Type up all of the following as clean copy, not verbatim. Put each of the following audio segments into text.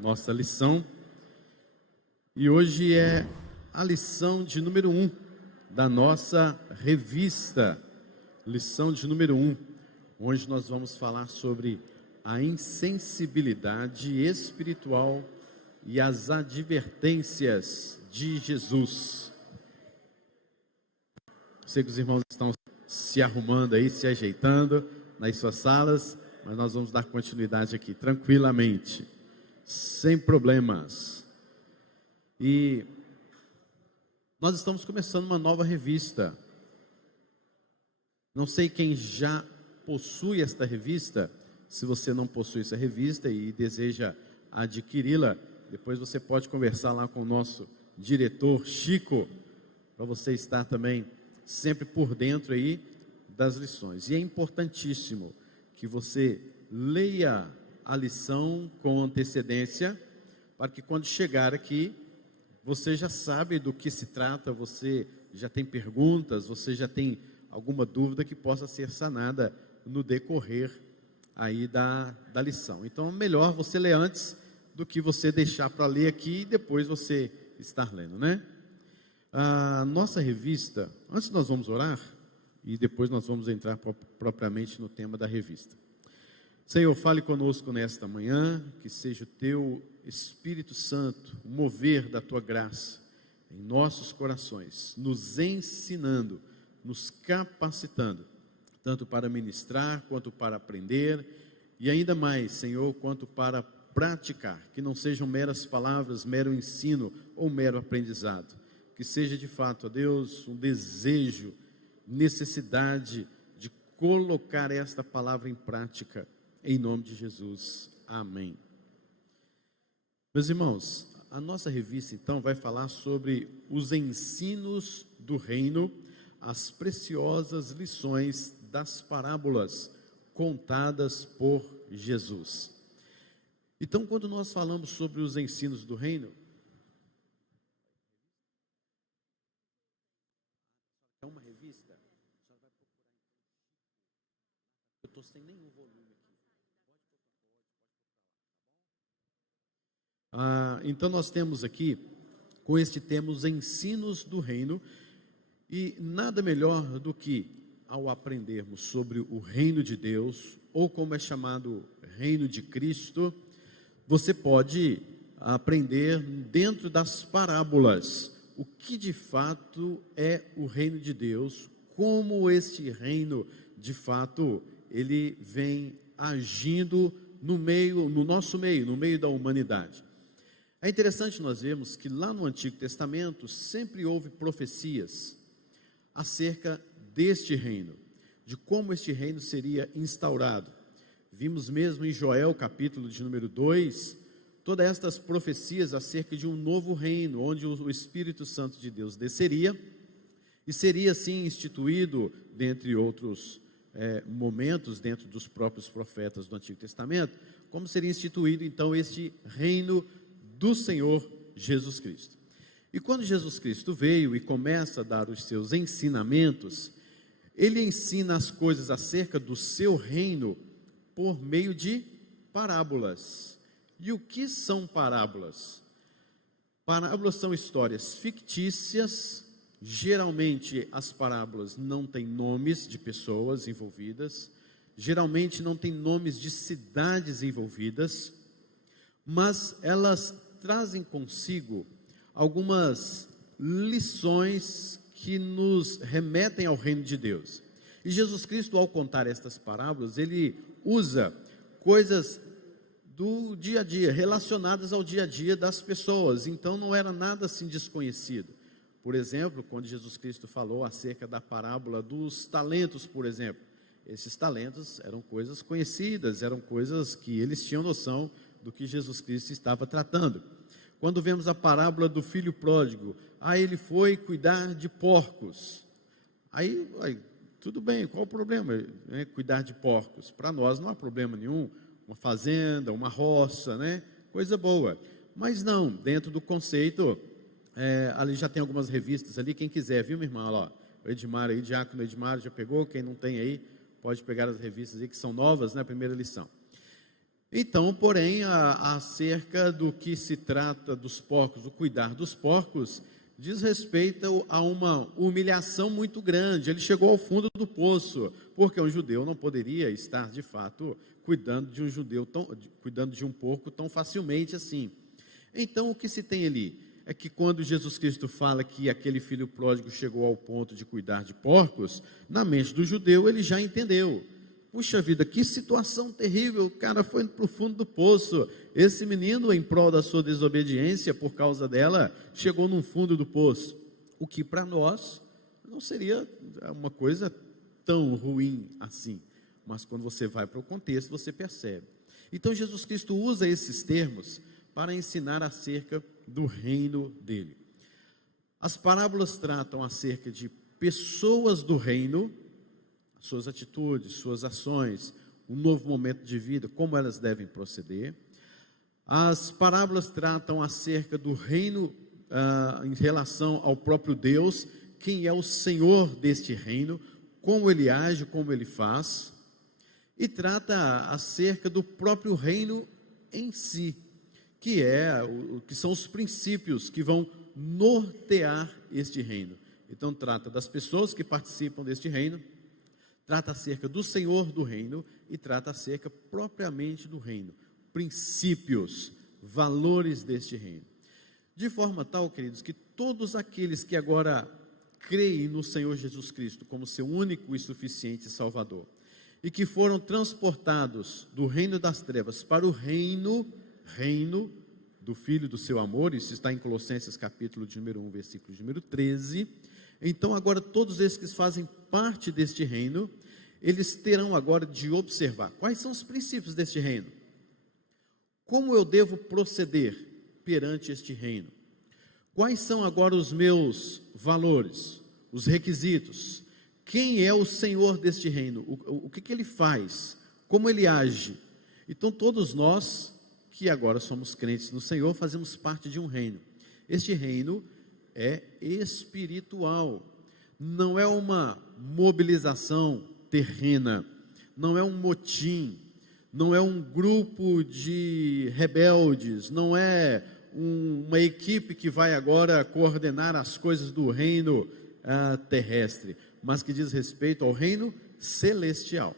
nossa lição. E hoje é a lição de número 1 da nossa revista. Lição de número 1. Hoje nós vamos falar sobre a insensibilidade espiritual e as advertências de Jesus. Sei que os irmãos estão se arrumando aí, se ajeitando nas suas salas, mas nós vamos dar continuidade aqui, tranquilamente, sem problemas. E nós estamos começando uma nova revista. Não sei quem já possui esta revista. Se você não possui essa revista e deseja adquiri-la, depois você pode conversar lá com o nosso diretor Chico, para você estar também sempre por dentro aí das lições. E é importantíssimo que você leia a lição com antecedência, para que quando chegar aqui, você já sabe do que se trata, você já tem perguntas, você já tem alguma dúvida que possa ser sanada no decorrer aí da lição. Então é melhor você ler antes do que você deixar para ler aqui e depois você estar lendo, né? A nossa revista, antes nós vamos orar e depois nós vamos entrar propriamente no tema da revista. Senhor, fale conosco nesta manhã, que seja o Teu Espírito Santo, o mover da Tua graça em nossos corações, nos ensinando, nos capacitando, tanto para ministrar, quanto para aprender, e ainda mais, Senhor, quanto para praticar, que não sejam meras palavras, mero ensino ou mero aprendizado, que seja de fato, ó Deus, um desejo, necessidade de colocar esta palavra em prática, em nome de Jesus, amém. Meus irmãos, a nossa revista então vai falar sobre os ensinos do reino, as preciosas lições das parábolas contadas por Jesus. Então, quando nós falamos sobre os ensinos do reino, é uma revista, eu estou sem nenhum volume aqui. Então nós temos aqui, com este tema, os ensinos do reino, e nada melhor do que, ao aprendermos sobre o reino de Deus, ou como é chamado, reino de Cristo, você pode aprender dentro das parábolas, o que de fato é o reino de Deus, como este reino, de fato, ele vem agindo no nosso meio, no meio da humanidade. É interessante nós vermos que lá no Antigo Testamento sempre houve profecias acerca deste reino, de como este reino seria instaurado. Vimos mesmo em Joel, capítulo de número 2, todas estas profecias acerca de um novo reino, onde o Espírito Santo de Deus desceria, e seria assim instituído, dentre outros momentos, dentro dos próprios profetas do Antigo Testamento, como seria instituído então este reino do Senhor Jesus Cristo. E quando Jesus Cristo veio e começa a dar os seus ensinamentos, ele ensina as coisas acerca do seu reino por meio de parábolas. E o que são parábolas? Parábolas são histórias fictícias. Geralmente as parábolas não têm nomes de pessoas envolvidas, geralmente não têm nomes de cidades envolvidas, mas elas trazem consigo algumas lições que nos remetem ao reino de Deus. E Jesus Cristo, ao contar estas parábolas, ele usa coisas do dia a dia, relacionadas ao dia a dia das pessoas, então não era nada assim desconhecido. Por exemplo, quando Jesus Cristo falou acerca da parábola dos talentos, por exemplo, esses talentos eram coisas conhecidas, eram coisas que eles tinham noção do que Jesus Cristo estava tratando. Quando vemos a parábola do filho pródigo, ele foi cuidar de porcos. Aí tudo bem, qual o problema? Cuidar de porcos. Para nós não há problema nenhum, uma fazenda, uma roça, coisa boa. Mas não, dentro do conceito, ali já tem algumas revistas ali, quem quiser, viu, minha irmã? Ó, o Edmar aí, Diácono Edmar já pegou, quem não tem aí, pode pegar as revistas aí que são novas, primeira lição. Então, porém, acerca do que se trata dos porcos, o cuidar dos porcos, diz respeito a uma humilhação muito grande. Ele chegou ao fundo do poço, porque um judeu não poderia estar, de fato, cuidando de um judeu cuidando de um porco tão facilmente assim. Então, o que se tem ali é que quando Jesus Cristo fala que aquele filho pródigo chegou ao ponto de cuidar de porcos, na mente do judeu ele já entendeu. Puxa vida, que situação terrível, o cara foi para o fundo do poço. Esse menino, em prol da sua desobediência, por causa dela, chegou no fundo do poço. O que para nós não seria uma coisa tão ruim assim. Mas quando você vai para o contexto, você percebe. Então Jesus Cristo usa esses termos para ensinar acerca do reino dele. As parábolas tratam acerca de pessoas do reino, suas atitudes, suas ações, um novo momento de vida, como elas devem proceder. As parábolas tratam acerca do reino em relação ao próprio Deus, quem é o Senhor deste reino, como ele age, como ele faz, e trata acerca do próprio reino em si, que são os princípios que vão nortear este reino. Então trata das pessoas que participam deste reino, trata acerca do Senhor do reino e trata acerca propriamente do reino, princípios, valores deste reino. De forma tal, queridos, que todos aqueles que agora creem no Senhor Jesus Cristo como seu único e suficiente Salvador, e que foram transportados do reino das trevas para o reino do Filho do seu amor, isso está em Colossenses capítulo de número 1, versículo de número 13, então agora todos esses que fazem parte deste reino, eles terão agora de observar quais são os princípios deste reino, como eu devo proceder perante este reino, quais são agora os meus valores, os requisitos, quem é o Senhor deste reino, o que ele faz, como ele age. Então todos nós que agora somos crentes no Senhor fazemos parte de um reino. Este reino é espiritual, não é uma mobilização terrena, não é um motim, não é um grupo de rebeldes, não é uma equipe que vai agora coordenar as coisas do reino terrestre, mas que diz respeito ao reino celestial.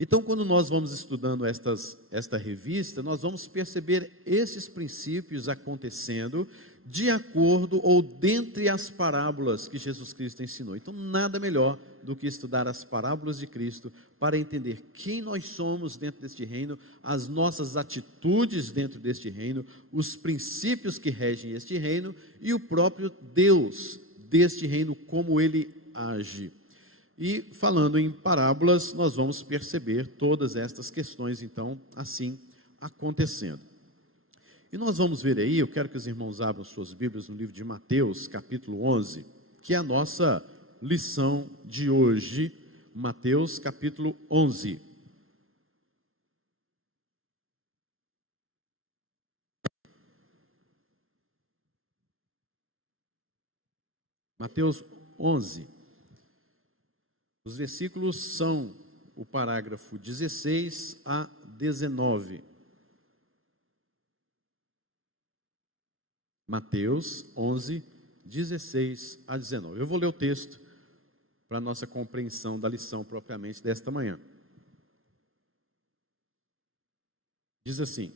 Então, quando nós vamos estudando esta revista, nós vamos perceber esses princípios acontecendo de acordo ou dentre as parábolas que Jesus Cristo ensinou. Então, nada melhor do que estudar as parábolas de Cristo para entender quem nós somos dentro deste reino, as nossas atitudes dentro deste reino, os princípios que regem este reino e o próprio Deus deste reino, como ele age. E falando em parábolas, nós vamos perceber todas estas questões, então, assim acontecendo. E nós vamos ver aí, eu quero que os irmãos abram suas Bíblias no livro de Mateus, capítulo 11, que é a nossa lição de hoje, Mateus, capítulo 11. Mateus 11. Os versículos são o parágrafo 16 a 19. Mateus 11, 16 a 19. Eu vou ler o texto para a nossa compreensão da lição propriamente desta manhã. Diz assim: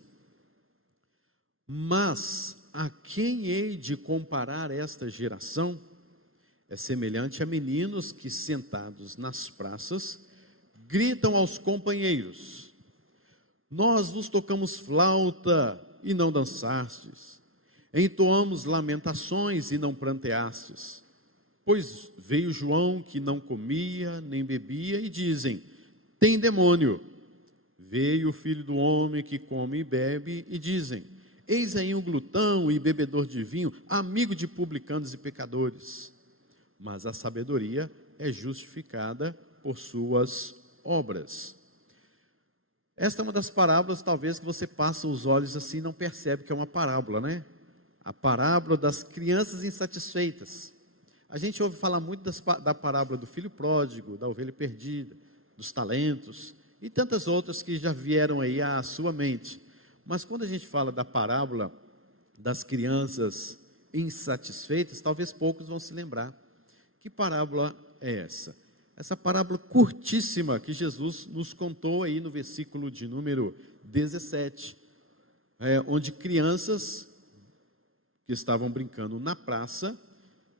mas a quem hei de comparar esta geração? É semelhante a meninos que, sentados nas praças, gritam aos companheiros: nós vos tocamos flauta e não dançastes, entoamos lamentações e não pranteastes. Pois veio João, que não comia nem bebia, e dizem: tem demônio. Veio o Filho do Homem, que come e bebe, e dizem: eis aí um glutão e bebedor de vinho, amigo de publicanos e pecadores. Mas a sabedoria é justificada por suas obras. Esta é uma das parábolas, talvez, que você passa os olhos assim e não percebe que é uma parábola, né? A parábola das crianças insatisfeitas. A gente ouve falar muito da parábola do filho pródigo, da ovelha perdida, dos talentos. e tantas outras que já vieram aí à sua mente. Mas quando a gente fala da parábola das crianças insatisfeitas, talvez poucos vão se lembrar. Que parábola é essa? Essa parábola curtíssima que Jesus nos contou aí no versículo de número 17, onde crianças que estavam brincando na praça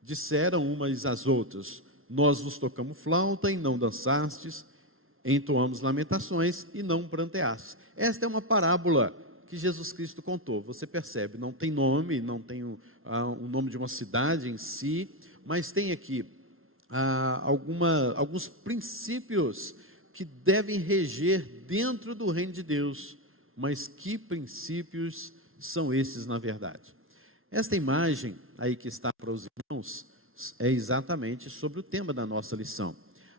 disseram umas às outras: nós vos tocamos flauta e não dançastes, entoamos lamentações e não pranteastes. Esta é uma parábola que Jesus Cristo contou. Você percebe, não tem nome, não tem um nome de uma cidade em si, mas tem aqui alguns princípios que devem reger dentro do reino de Deus. Mas que princípios são esses na verdade? Esta imagem aí que está para os irmãos é exatamente sobre o tema da nossa lição: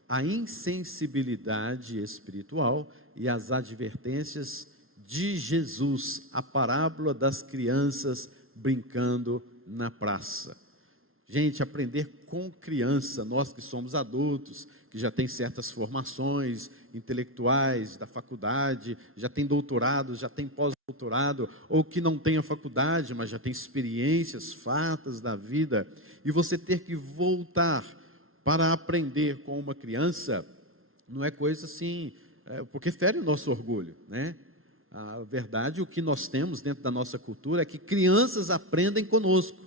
a insensibilidade espiritual e as advertências de Jesus, a parábola das crianças brincando na praça. Gente, aprender com criança, nós que somos adultos, que já tem certas formações intelectuais da faculdade, já tem doutorado, já tem pós-doutorado, ou que não tem a faculdade, mas já tem experiências fartas da vida, e você ter que voltar para aprender com uma criança, não é coisa assim, porque fere o nosso orgulho, né? A verdade, o que nós temos dentro da nossa cultura é que crianças aprendem conosco,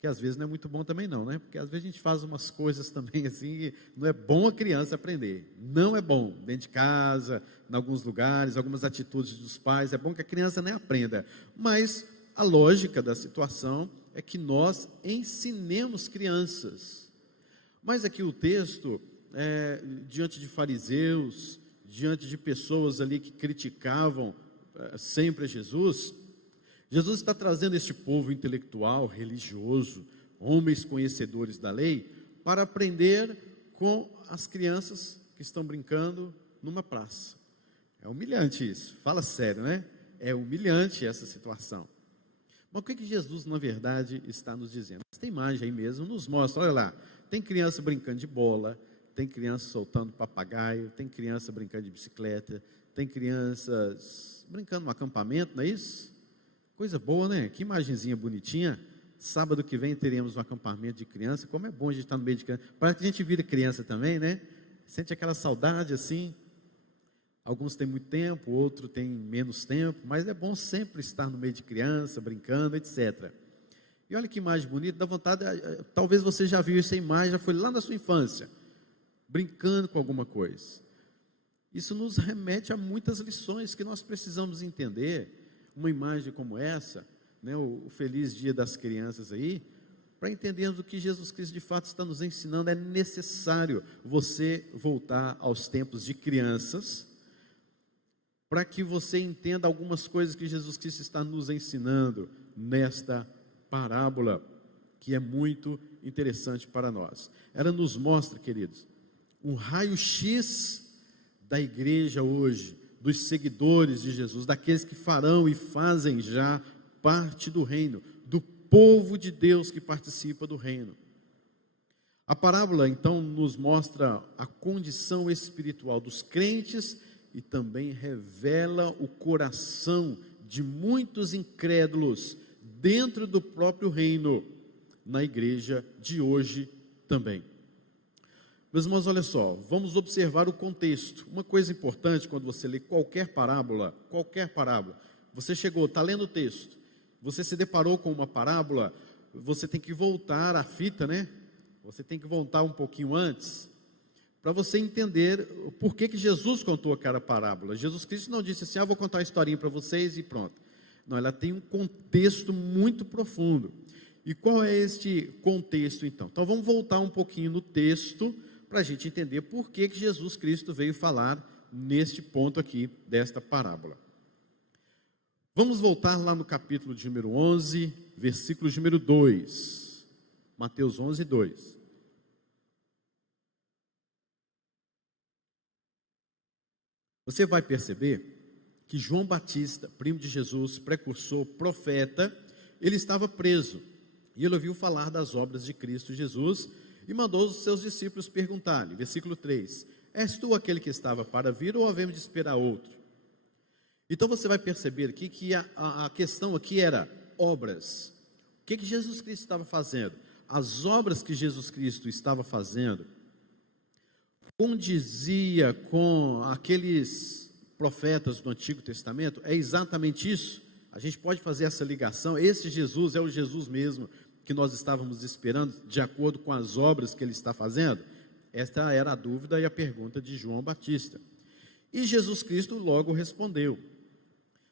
que às vezes não é muito bom também não, né? Porque às vezes a gente faz umas coisas também assim, não é bom a criança aprender, não é bom, dentro de casa, em alguns lugares, algumas atitudes dos pais, é bom que a criança nem aprenda, mas a lógica da situação é que nós ensinemos crianças. Mas aqui o texto, diante de fariseus, diante de pessoas ali que criticavam sempre Jesus, Jesus está trazendo este povo intelectual, religioso, homens conhecedores da lei, para aprender com as crianças que estão brincando numa praça. É humilhante isso, fala sério, né? É humilhante essa situação. Mas o que Jesus, na verdade, está nos dizendo? Esta imagem aí mesmo nos mostra, olha lá, tem criança brincando de bola, tem criança soltando papagaio, tem criança brincando de bicicleta, tem crianças brincando no acampamento, não é isso? Coisa boa, né? Que imagenzinha bonitinha. Sábado que vem teremos um acampamento de criança. Como é bom a gente estar no meio de criança. Parece que a gente vira criança também, né? Sente aquela saudade assim. Alguns têm muito tempo, outros têm menos tempo, mas é bom sempre estar no meio de criança, brincando, etc. E olha que imagem bonita, dá vontade, talvez você já viu essa imagem, já foi lá na sua infância, brincando com alguma coisa. Isso nos remete a muitas lições que nós precisamos entender. Uma imagem como essa, né, o feliz dia das crianças aí, para entendermos o que Jesus Cristo de fato está nos ensinando. É necessário você voltar aos tempos de crianças, para que você entenda algumas coisas que Jesus Cristo está nos ensinando nesta parábola, que é muito interessante para nós. Ela nos mostra, queridos, um raio-x da igreja hoje, dos seguidores de Jesus, daqueles que farão e fazem já parte do reino, do povo de Deus que participa do reino. A parábola, então, nos mostra a condição espiritual dos crentes e também revela o coração de muitos incrédulos dentro do próprio reino, na igreja de hoje também. Meus irmãos, olha só, vamos observar o contexto. Uma coisa importante quando você lê qualquer parábola, você chegou, está lendo o texto, você se deparou com uma parábola, você tem que voltar à fita, né? Você tem que voltar um pouquinho antes, para você entender por que Jesus contou aquela parábola. Jesus Cristo não disse assim, vou contar uma historinha para vocês e pronto. Não, ela tem um contexto muito profundo. E qual é este contexto então? Então vamos voltar um pouquinho no texto, para a gente entender por que Jesus Cristo veio falar neste ponto aqui, desta parábola. Vamos voltar lá no capítulo de número 11, versículo de número 2. Mateus 11, 2. Você vai perceber que João Batista, primo de Jesus, precursor, profeta, ele estava preso. E ele ouviu falar das obras de Cristo Jesus, e mandou os seus discípulos perguntar-lhe, versículo 3, És tu aquele que estava para vir ou havemos de esperar outro? Então você vai perceber aqui que a questão aqui era obras. O que Jesus Cristo estava fazendo? As obras que Jesus Cristo estava fazendo condizia com aqueles profetas do Antigo Testamento? É exatamente isso. A gente pode fazer essa ligação. Esse Jesus é o Jesus mesmo que nós estávamos esperando, de acordo com as obras que ele está fazendo? Esta era a dúvida e a pergunta de João Batista. E Jesus Cristo logo respondeu.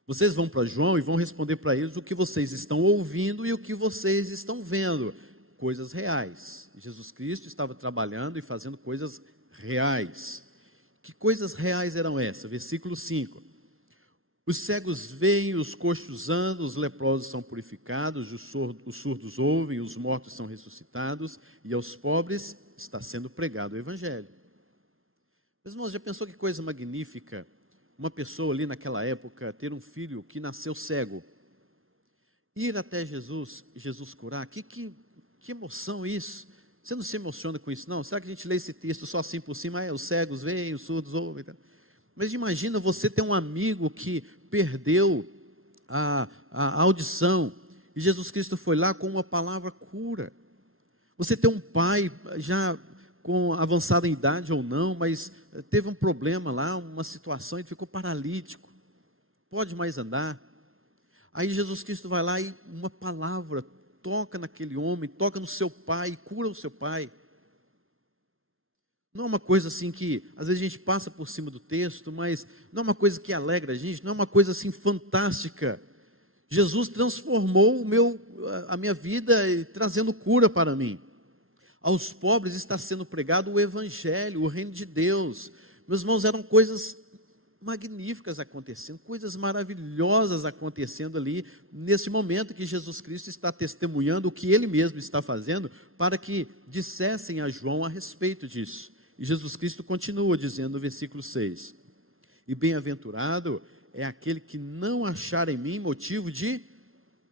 Vocês vão para João e vão responder para eles o que vocês estão ouvindo e o que vocês estão vendo. Coisas reais. Jesus Cristo estava trabalhando e fazendo coisas reais. Que coisas reais eram essas? Versículo 5. Os cegos veem, os coxos andam, os leprosos são purificados, os surdos ouvem, os mortos são ressuscitados, e aos pobres está sendo pregado o Evangelho. Meus irmãos, já pensou que coisa magnífica? Uma pessoa ali naquela época ter um filho que nasceu cego, ir até Jesus, Jesus curar, que emoção isso! Você não se emociona com isso não? Será que a gente lê esse texto só assim por cima? Os cegos veem, os surdos ouvem, tá? Mas imagina você ter um amigo que perdeu a audição, e Jesus Cristo foi lá com uma palavra cura. Você ter um pai já com avançada idade ou não, mas teve um problema lá, uma situação, ele ficou paralítico, pode mais andar. Aí Jesus Cristo vai lá e uma palavra toca naquele homem, toca no seu pai, cura o seu pai. Não é uma coisa assim que, às vezes a gente passa por cima do texto, mas não é uma coisa que alegra a gente, não é uma coisa assim fantástica. Jesus transformou a minha vida, trazendo cura para mim. Aos pobres está sendo pregado o Evangelho, o reino de Deus. Meus irmãos, eram coisas magníficas acontecendo, coisas maravilhosas acontecendo ali, nesse momento que Jesus Cristo está testemunhando o que Ele mesmo está fazendo, para que dissessem a João a respeito disso. E Jesus Cristo continua dizendo no versículo 6, e bem-aventurado é aquele que não achar em mim motivo de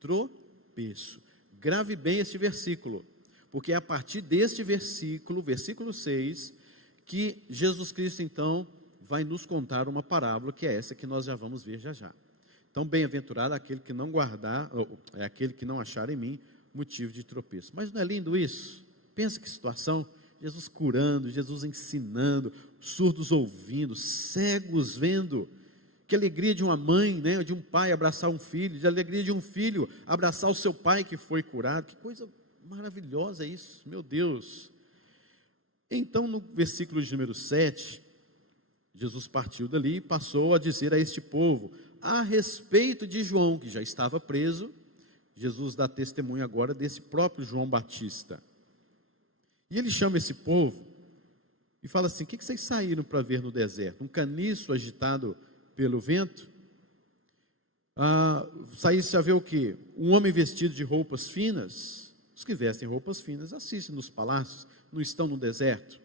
tropeço. Grave bem este versículo, porque é a partir deste versículo, versículo 6, que Jesus Cristo então vai nos contar uma parábola, que é essa que nós já vamos ver já já. Então, bem-aventurado é aquele que não guardar, é aquele que não achar em mim motivo de tropeço. Mas não é lindo isso? Pensa que situação, Jesus curando, Jesus ensinando, surdos ouvindo, cegos vendo. Que alegria de uma mãe, né, de um pai abraçar um filho, de alegria de um filho abraçar o seu pai que foi curado. Que coisa maravilhosa isso, meu Deus. Então, no versículo de número 7, Jesus partiu dali e passou a dizer a este povo, a respeito de João, que já estava preso. Jesus dá testemunho agora desse próprio João Batista. E ele chama esse povo e fala assim, o que vocês saíram para ver no deserto? Um caniço agitado pelo vento? Saísse a ver o quê? Um homem vestido de roupas finas? Os que vestem roupas finas assistem nos palácios, não estão no deserto.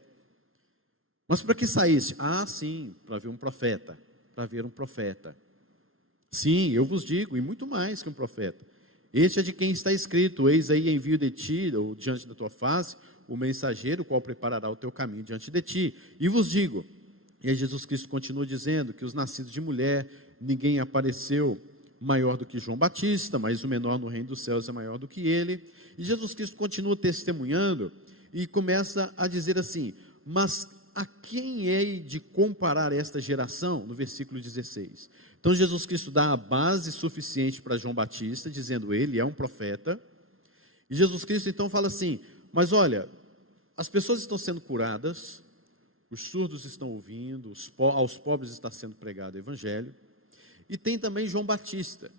Mas para que saísse? Sim, para ver um profeta, para ver um profeta. Sim, eu vos digo, e muito mais que um profeta. Este é de quem está escrito, eis aí envio de ti, ou diante da tua face, o mensageiro, o qual preparará o teu caminho diante de ti. E vos digo, e aí Jesus Cristo continua dizendo, que os nascidos de mulher, ninguém apareceu maior do que João Batista, mas o menor no reino dos céus é maior do que ele. E Jesus Cristo continua testemunhando, e começa a dizer assim, mas a quem hei de comparar esta geração? No versículo 16. Então Jesus Cristo dá a base suficiente para João Batista, dizendo ele é um profeta. E Jesus Cristo então fala assim, mas olha, as pessoas estão sendo curadas, os surdos estão ouvindo, aos pobres está sendo pregado o Evangelho. E tem também João Batista,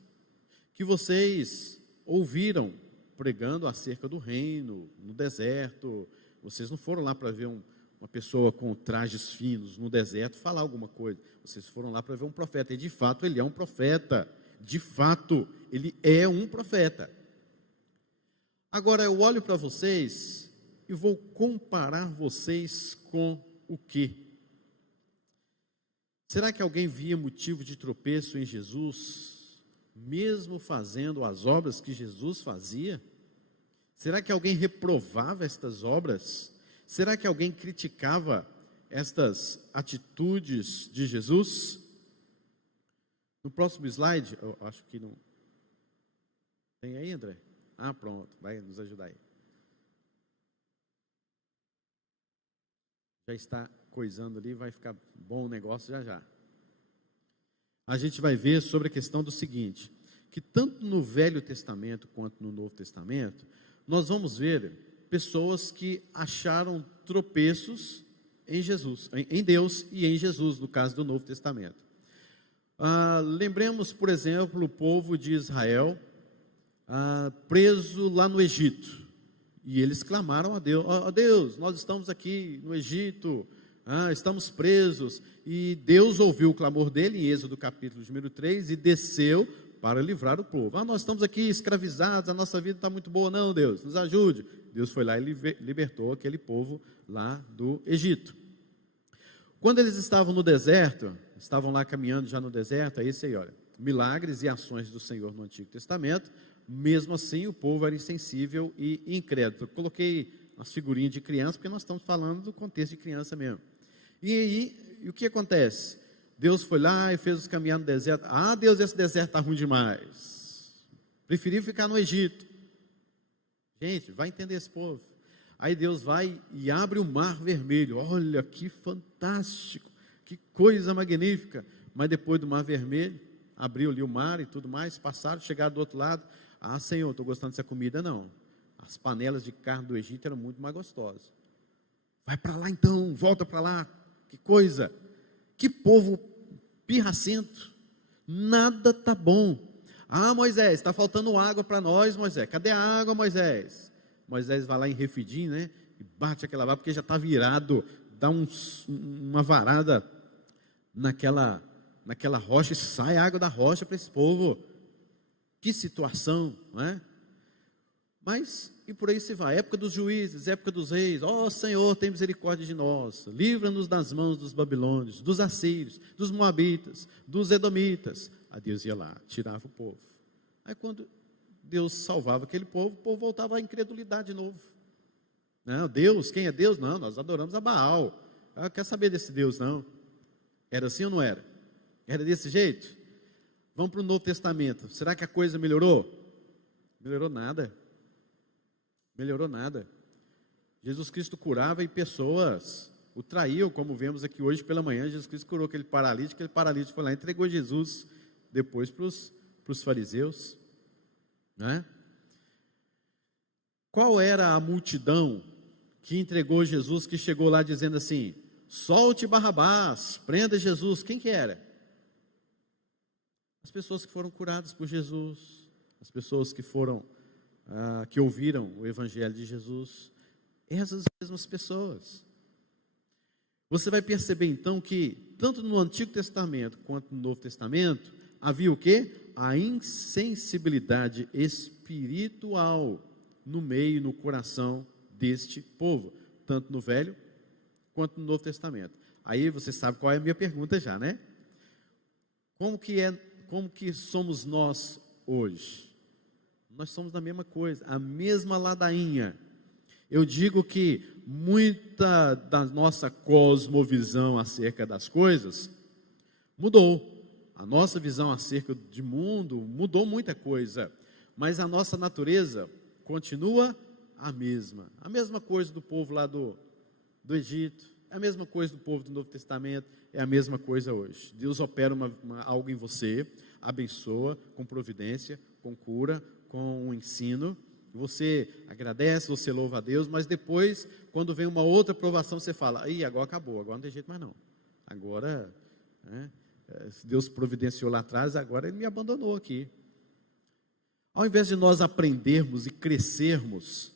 que vocês ouviram pregando acerca do reino, no deserto. Vocês não foram lá para ver uma pessoa com trajes finos no deserto falar alguma coisa. Vocês foram lá para ver um profeta. E de fato ele é um profeta. De fato ele é um profeta. Agora eu olho para vocês e vou comparar vocês com o quê? Será que alguém via motivo de tropeço em Jesus, mesmo fazendo as obras que Jesus fazia? Será que alguém reprovava estas obras? Será que alguém criticava estas atitudes de Jesus. No próximo slide, eu acho que não... Tem aí, André? Ah, pronto, vai nos ajudar aí. Já está coisando ali, vai ficar bom o negócio já já. A gente vai ver sobre a questão do seguinte, que tanto no Velho Testamento quanto no Novo Testamento, nós vamos ver pessoas que acharam tropeços em Jesus, em Deus e em Jesus, no caso do Novo Testamento. Lembremos, por exemplo, o povo de Israel, preso lá no Egito, e eles clamaram a Deus: ó Deus, nós estamos aqui no Egito, estamos presos, e Deus ouviu o clamor dele, em Êxodo capítulo número 3, e desceu para livrar o povo. Nós estamos aqui escravizados, a nossa vida está muito boa, não, Deus, nos ajude. Deus foi lá e libertou aquele povo lá do Egito. Quando eles estavam no deserto, estavam lá caminhando já no deserto, é isso aí, olha, milagres e ações do Senhor no Antigo Testamento. Mesmo assim o povo era insensível e incrédulo. Eu coloquei umas figurinhas de criança, porque nós estamos falando do contexto de criança mesmo. E aí, o que acontece? Deus foi lá e fez-os caminhar no deserto. Deus, esse deserto está ruim demais, preferi ficar no Egito. Gente, vai entender esse povo. Aí Deus vai e abre o mar vermelho. Olha que fantástico, que coisa magnífica. Mas depois do mar vermelho, abriu ali o mar e tudo mais, passaram, chegaram do outro lado. Senhor, estou gostando dessa comida, não. As panelas de carne do Egito eram muito mais gostosas. Vai para lá então, volta para lá. Que coisa, que povo pirracento, nada está bom. Moisés, está faltando água para nós, Moisés. Cadê a água, Moisés? Moisés vai lá em Refidim, né? E bate aquela vara, porque já está virado, dá uma varada naquela rocha, e sai água da rocha para esse povo. Que situação, não é? Mas, e por aí se vai, época dos juízes, época dos reis. Senhor, tem misericórdia de nós, livra-nos das mãos dos babilônios, dos assírios, dos moabitas, dos edomitas. Deus ia lá, tirava o povo. Aí quando Deus salvava aquele povo, o povo voltava à incredulidade de novo. Não, Deus, quem é Deus? Não, nós adoramos a Baal. Quer saber desse Deus, não? Era assim ou não era? Era desse jeito? Vamos para o Novo Testamento. Será que a coisa melhorou? Melhorou nada. Melhorou nada. Jesus Cristo curava e pessoas o traíam, como vemos aqui hoje pela manhã. Jesus Cristo curou aquele paralítico foi lá e entregou Jesus depois para os fariseus, né? Qual era a multidão que entregou Jesus, que chegou lá dizendo assim: solte Barrabás, prenda Jesus? Quem que era? As pessoas que foram curadas por Jesus, as pessoas que foram, que ouviram o Evangelho de Jesus, essas mesmas pessoas. Você vai perceber então que, tanto no Antigo Testamento quanto no Novo Testamento, havia o quê? A insensibilidade espiritual no meio, no coração deste povo, tanto no Velho quanto no Novo Testamento. Aí você sabe qual é a minha pergunta já, né? Como que somos nós hoje? Nós somos a mesma coisa, a mesma ladainha. Eu digo que muita da nossa cosmovisão acerca das coisas mudou. A nossa visão acerca de mundo mudou muita coisa, mas a nossa natureza continua a mesma coisa do povo lá do Egito, é a mesma coisa do povo do Novo Testamento, é a mesma coisa hoje. Deus opera algo em você, abençoa com providência, com cura, com um ensino, você agradece, você louva a Deus, mas depois, quando vem uma outra provação, você fala: agora acabou, agora não tem jeito mais não, agora, se Deus providenciou lá atrás, agora Ele me abandonou aqui. Ao invés de nós aprendermos e crescermos,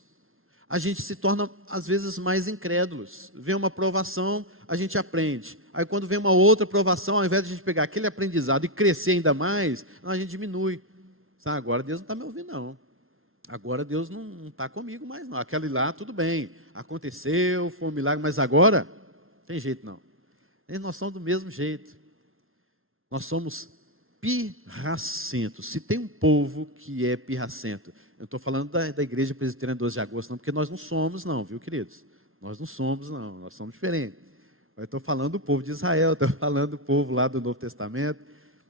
a gente se torna às vezes mais incrédulos. Vem uma provação, a gente aprende. Aí quando vem uma outra provação, ao invés de a gente pegar aquele aprendizado e crescer ainda mais, a gente diminui. Agora Deus não está me ouvindo não. Agora Deus não está comigo mais não. Aquele lá, tudo bem, aconteceu, foi um milagre, mas agora, não tem jeito não. E nós somos do mesmo jeito. Nós somos pirracentos. Se tem um povo que é pirracento, eu estou falando da Igreja Presbiteriana 12 de Agosto, não, porque nós não somos não, viu, queridos? Nós não somos não, nós somos diferentes. Eu estou falando do povo de Israel, estou falando do povo lá do Novo Testamento,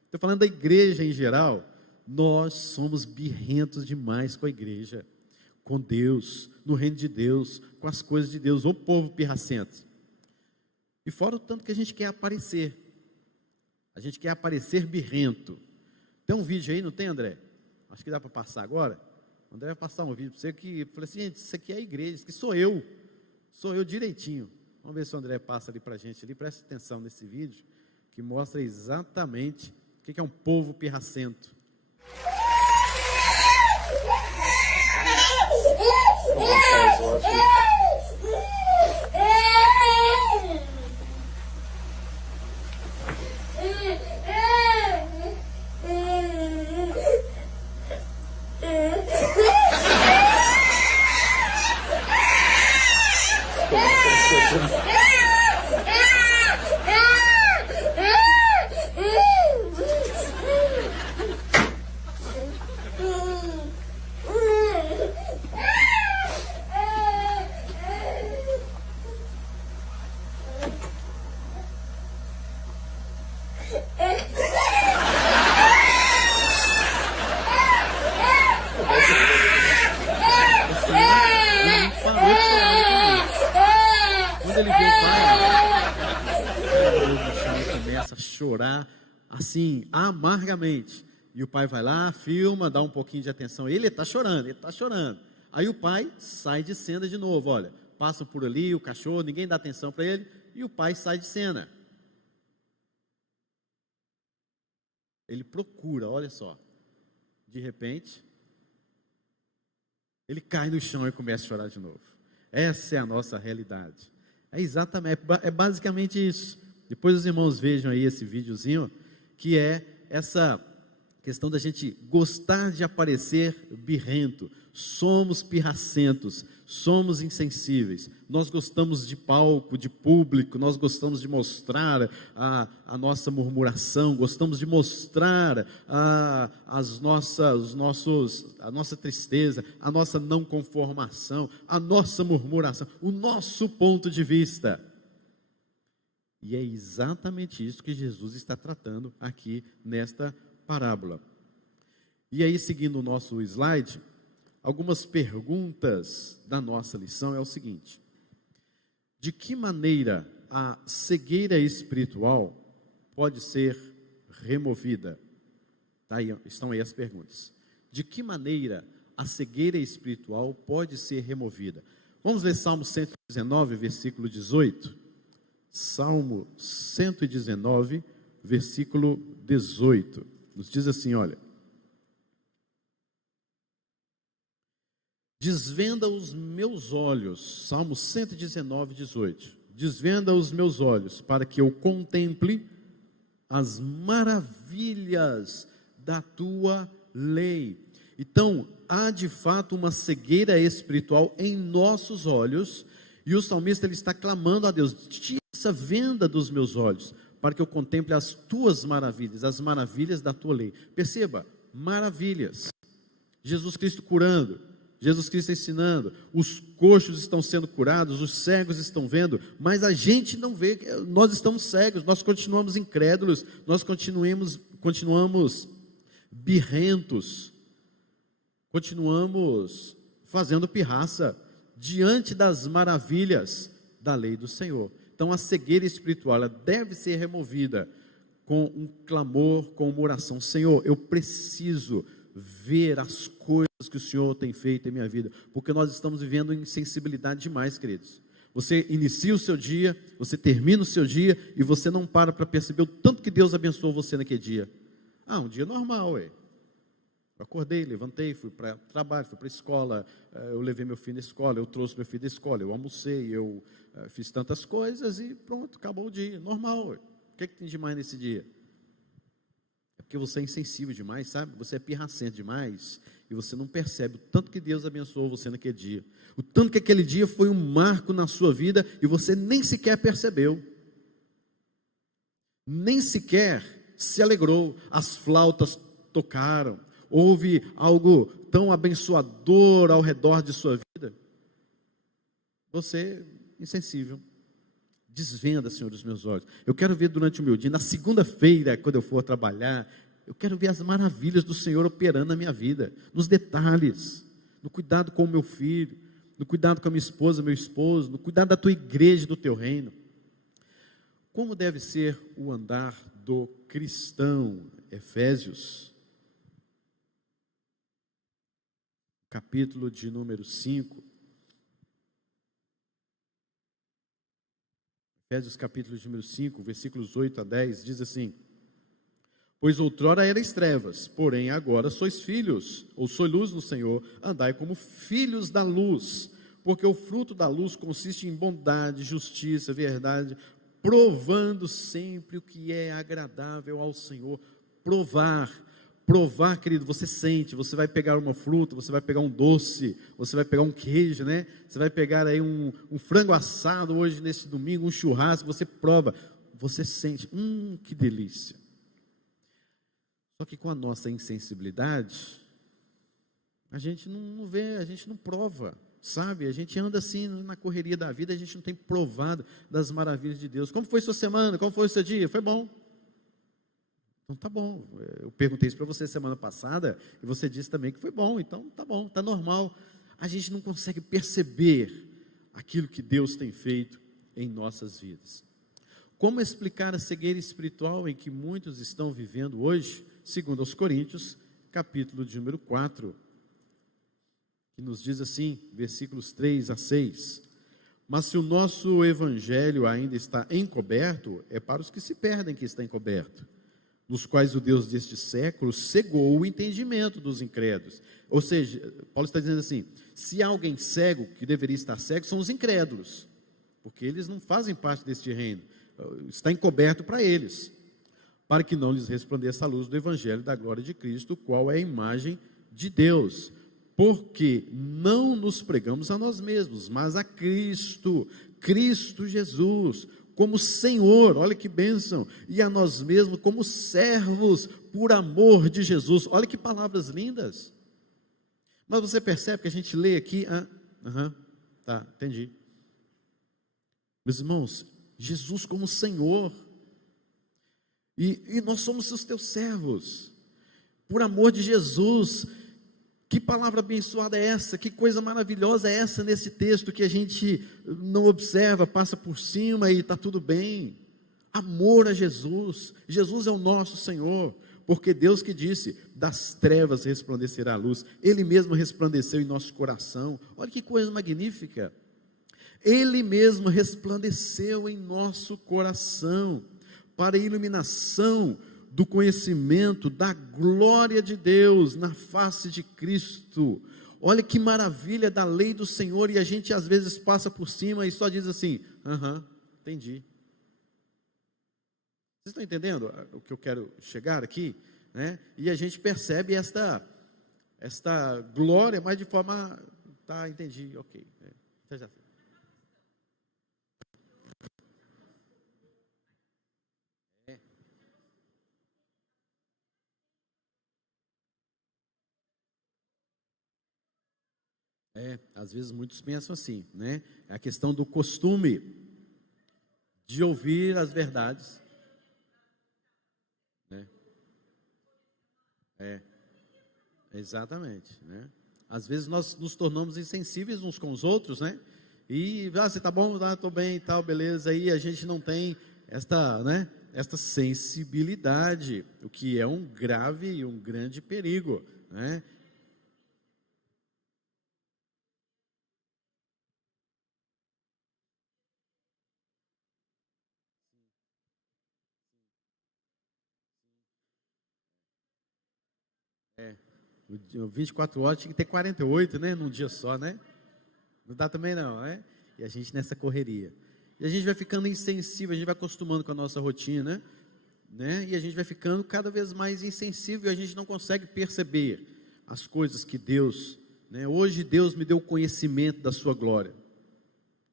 estou falando da igreja em geral. Nós somos birrentos demais com a igreja, com Deus, no reino de Deus, com as coisas de Deus, o povo pirracento. E fora o tanto que a gente quer aparecer. A gente quer aparecer birrento. Tem um vídeo aí, não tem, André? Acho que dá para passar agora. O André vai passar um vídeo para você que falei assim, gente, isso aqui é a igreja, isso aqui sou eu direitinho. Vamos ver se o André passa ali para a gente, ali, presta atenção nesse vídeo, que mostra exatamente o que é um povo pirracento. Quando ele vê o pai, começa a chorar assim, amargamente. E o pai vai lá, filma, dá um pouquinho de atenção. Ele está chorando. Aí o pai sai de cena de novo, olha, passa por ali, o cachorro, ninguém dá atenção para ele, e o pai sai de cena. Ele procura, olha só, de repente, ele cai no chão e começa a chorar de novo. Essa é a nossa realidade. É basicamente isso. Depois os irmãos vejam aí esse videozinho, que é essa questão da gente gostar de aparecer birrento. Somos pirracentos, somos insensíveis. Nós gostamos de palco, de público, nós gostamos de mostrar a nossa murmuração, gostamos de mostrar a nossa tristeza, a nossa não conformação, a nossa murmuração, o nosso ponto de vista. E é exatamente isso que Jesus está tratando aqui nesta parábola. E aí, seguindo o nosso slide, algumas perguntas da nossa lição é o seguinte: de que maneira a cegueira espiritual pode ser removida? Estão aí as perguntas. De que maneira a cegueira espiritual pode ser removida? Vamos ler Salmo 119, versículo 18. Salmo 119, versículo 18. Nos diz assim, olha: desvenda os meus olhos, Salmo 119, 18. Desvenda os meus olhos, para que eu contemple as maravilhas da tua lei. Então, há de fato uma cegueira espiritual em nossos olhos, e o salmista ele está clamando a Deus: tira essa venda dos meus olhos, para que eu contemple as tuas maravilhas, as maravilhas da tua lei. Perceba, maravilhas. Jesus Cristo curando, Jesus Cristo ensinando, os coxos estão sendo curados, os cegos estão vendo, mas a gente não vê, nós estamos cegos, nós continuamos incrédulos, nós continuamos birrentos, continuamos fazendo pirraça diante das maravilhas da lei do Senhor. Então a cegueira espiritual ela deve ser removida com um clamor, com uma oração: Senhor, eu preciso ver as coisas que o Senhor tem feito em minha vida, porque nós estamos vivendo insensibilidade demais, queridos. Você inicia o seu dia, você termina o seu dia e você não para perceber o tanto que Deus abençoou você naquele dia. Um dia normal, Eu acordei, levantei, fui para o trabalho, fui para a escola, eu levei meu filho na escola, eu trouxe meu filho da escola, eu almocei, eu fiz tantas coisas e pronto, acabou o dia, normal. O que tem de mais nesse dia? É porque você é insensível demais, sabe? Você é pirracento demais e você não percebe o tanto que Deus abençoou você naquele dia. O tanto que aquele dia foi um marco na sua vida e você nem sequer percebeu. Nem sequer se alegrou. As flautas tocaram. Houve algo tão abençoador ao redor de sua vida. Você, insensível. Desvenda, Senhor, os meus olhos. Eu quero ver durante o meu dia, na segunda-feira, quando eu for trabalhar, eu quero ver as maravilhas do Senhor operando na minha vida, nos detalhes, no cuidado com o meu filho, no cuidado com a minha esposa, meu esposo, no cuidado da tua igreja, do teu reino. Como deve ser o andar do cristão? Efésios, capítulo de número 5. Efésios capítulo de número 5, versículos 8 a 10, diz assim: Pois outrora erais trevas, porém agora sois filhos, ou sois luz no Senhor, andai como filhos da luz, porque o fruto da luz consiste em bondade, justiça, verdade, provando sempre o que é agradável ao Senhor. Provar, querido, você sente, você vai pegar uma fruta, você vai pegar um doce, você vai pegar um queijo, né? Você vai pegar aí um frango assado hoje nesse domingo, um churrasco, você prova, você sente, que delícia. Só que com a nossa insensibilidade, a gente não vê, a gente não prova, sabe? A gente anda assim na correria da vida, a gente não tem provado das maravilhas de Deus. Como foi sua semana? Como foi o seu dia? Foi bom. Então tá bom, eu perguntei isso para você semana passada, e você disse também que foi bom, então tá bom, tá normal. A gente não consegue perceber aquilo que Deus tem feito em nossas vidas. Como explicar a cegueira espiritual em que muitos estão vivendo hoje? Segundo aos Coríntios, capítulo de número 4, que nos diz assim, versículos 3 a 6, Mas se o nosso evangelho ainda está encoberto, é para os que se perdem que está encoberto, nos quais o Deus deste século cegou o entendimento dos incrédulos. Ou seja, Paulo está dizendo assim, se há alguém cego, que deveria estar cego, são os incrédulos, porque eles não fazem parte deste reino, está encoberto para eles, para que não lhes resplandeça a luz do evangelho da glória de Cristo, qual é a imagem de Deus, porque não nos pregamos a nós mesmos, mas a Cristo Jesus, como Senhor, olha que bênção, e a nós mesmos como servos, por amor de Jesus. Olha que palavras lindas. Mas você percebe que a gente lê aqui, tá, entendi. Meus irmãos, Jesus como Senhor, e nós somos os teus servos, por amor de Jesus. Que palavra abençoada é essa, que coisa maravilhosa é essa nesse texto, que a gente não observa, passa por cima e está tudo bem. Amor a Jesus, Jesus é o nosso Senhor, porque Deus que disse, das trevas resplandecerá a luz, Ele mesmo resplandeceu em nosso coração. Olha que coisa magnífica, Ele mesmo resplandeceu em nosso coração, para a iluminação do conhecimento da glória de Deus na face de Cristo. Olha que maravilha da lei do Senhor, e a gente às vezes passa por cima e só diz assim, entendi. Vocês estão entendendo o que eu quero chegar aqui? Né? E a gente percebe esta glória, mas de forma, tá, entendi, ok. Então já sei. Às vezes muitos pensam assim, né? É a questão do costume de ouvir as verdades, né? Exatamente, né? Às vezes nós nos tornamos insensíveis uns com os outros, né? E, você tá bom, tô bem e tal, beleza, aí a gente não tem esta sensibilidade, o que é um grave e um grande perigo, né? O 24 horas tinha que ter 48, né? Num dia só, né? Não dá também não, né? E a gente nessa correria. E a gente vai ficando insensível, a gente vai acostumando com a nossa rotina, né? E a gente vai ficando cada vez mais insensível, a gente não consegue perceber as coisas que Deus, né? Hoje Deus me deu conhecimento da sua glória.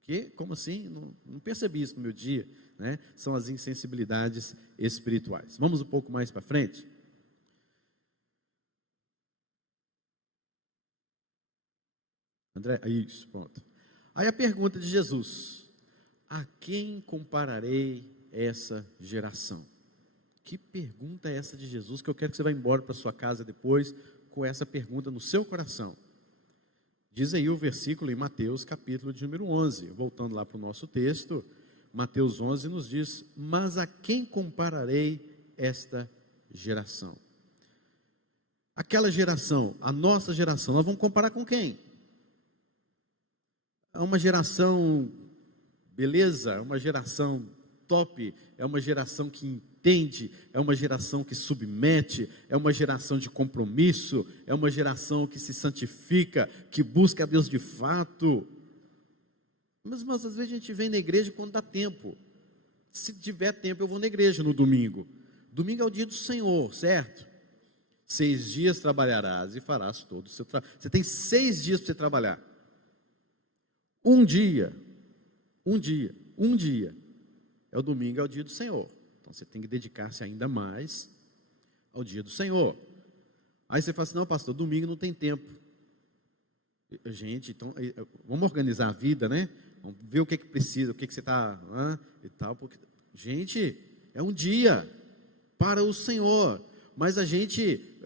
Que? Como assim? Não percebi isso no meu dia, né? São as insensibilidades espirituais. Vamos um pouco mais para frente? André, isso, pronto. Aí a pergunta de Jesus: a quem compararei essa geração? Que pergunta é essa de Jesus, que eu quero que você vá embora para sua casa depois com essa pergunta no seu coração. Diz aí o versículo em Mateus, capítulo de número 11, voltando lá para o nosso texto, Mateus 11 nos diz: mas a quem compararei esta geração? Aquela geração, a nossa geração, nós vamos comparar com quem? É uma geração beleza, é uma geração top, é uma geração que entende, é uma geração que submete, é uma geração de compromisso, é uma geração que se santifica, que busca a Deus de fato. Mas às vezes a gente vem na igreja quando dá tempo. Se tiver tempo eu vou na igreja no domingo. Domingo é o dia do Senhor, certo? 6 dias trabalharás e farás todo o seu trabalho. Você tem 6 dias para você trabalhar. Um dia é o domingo, é o dia do Senhor. Então você tem que dedicar-se ainda mais ao dia do Senhor. Aí você fala assim: não, pastor, domingo não tem tempo. Gente, então vamos organizar a vida, né? Vamos ver o que precisa, o que você está e tal. Porque, gente, é um dia para o Senhor. Mas a gente,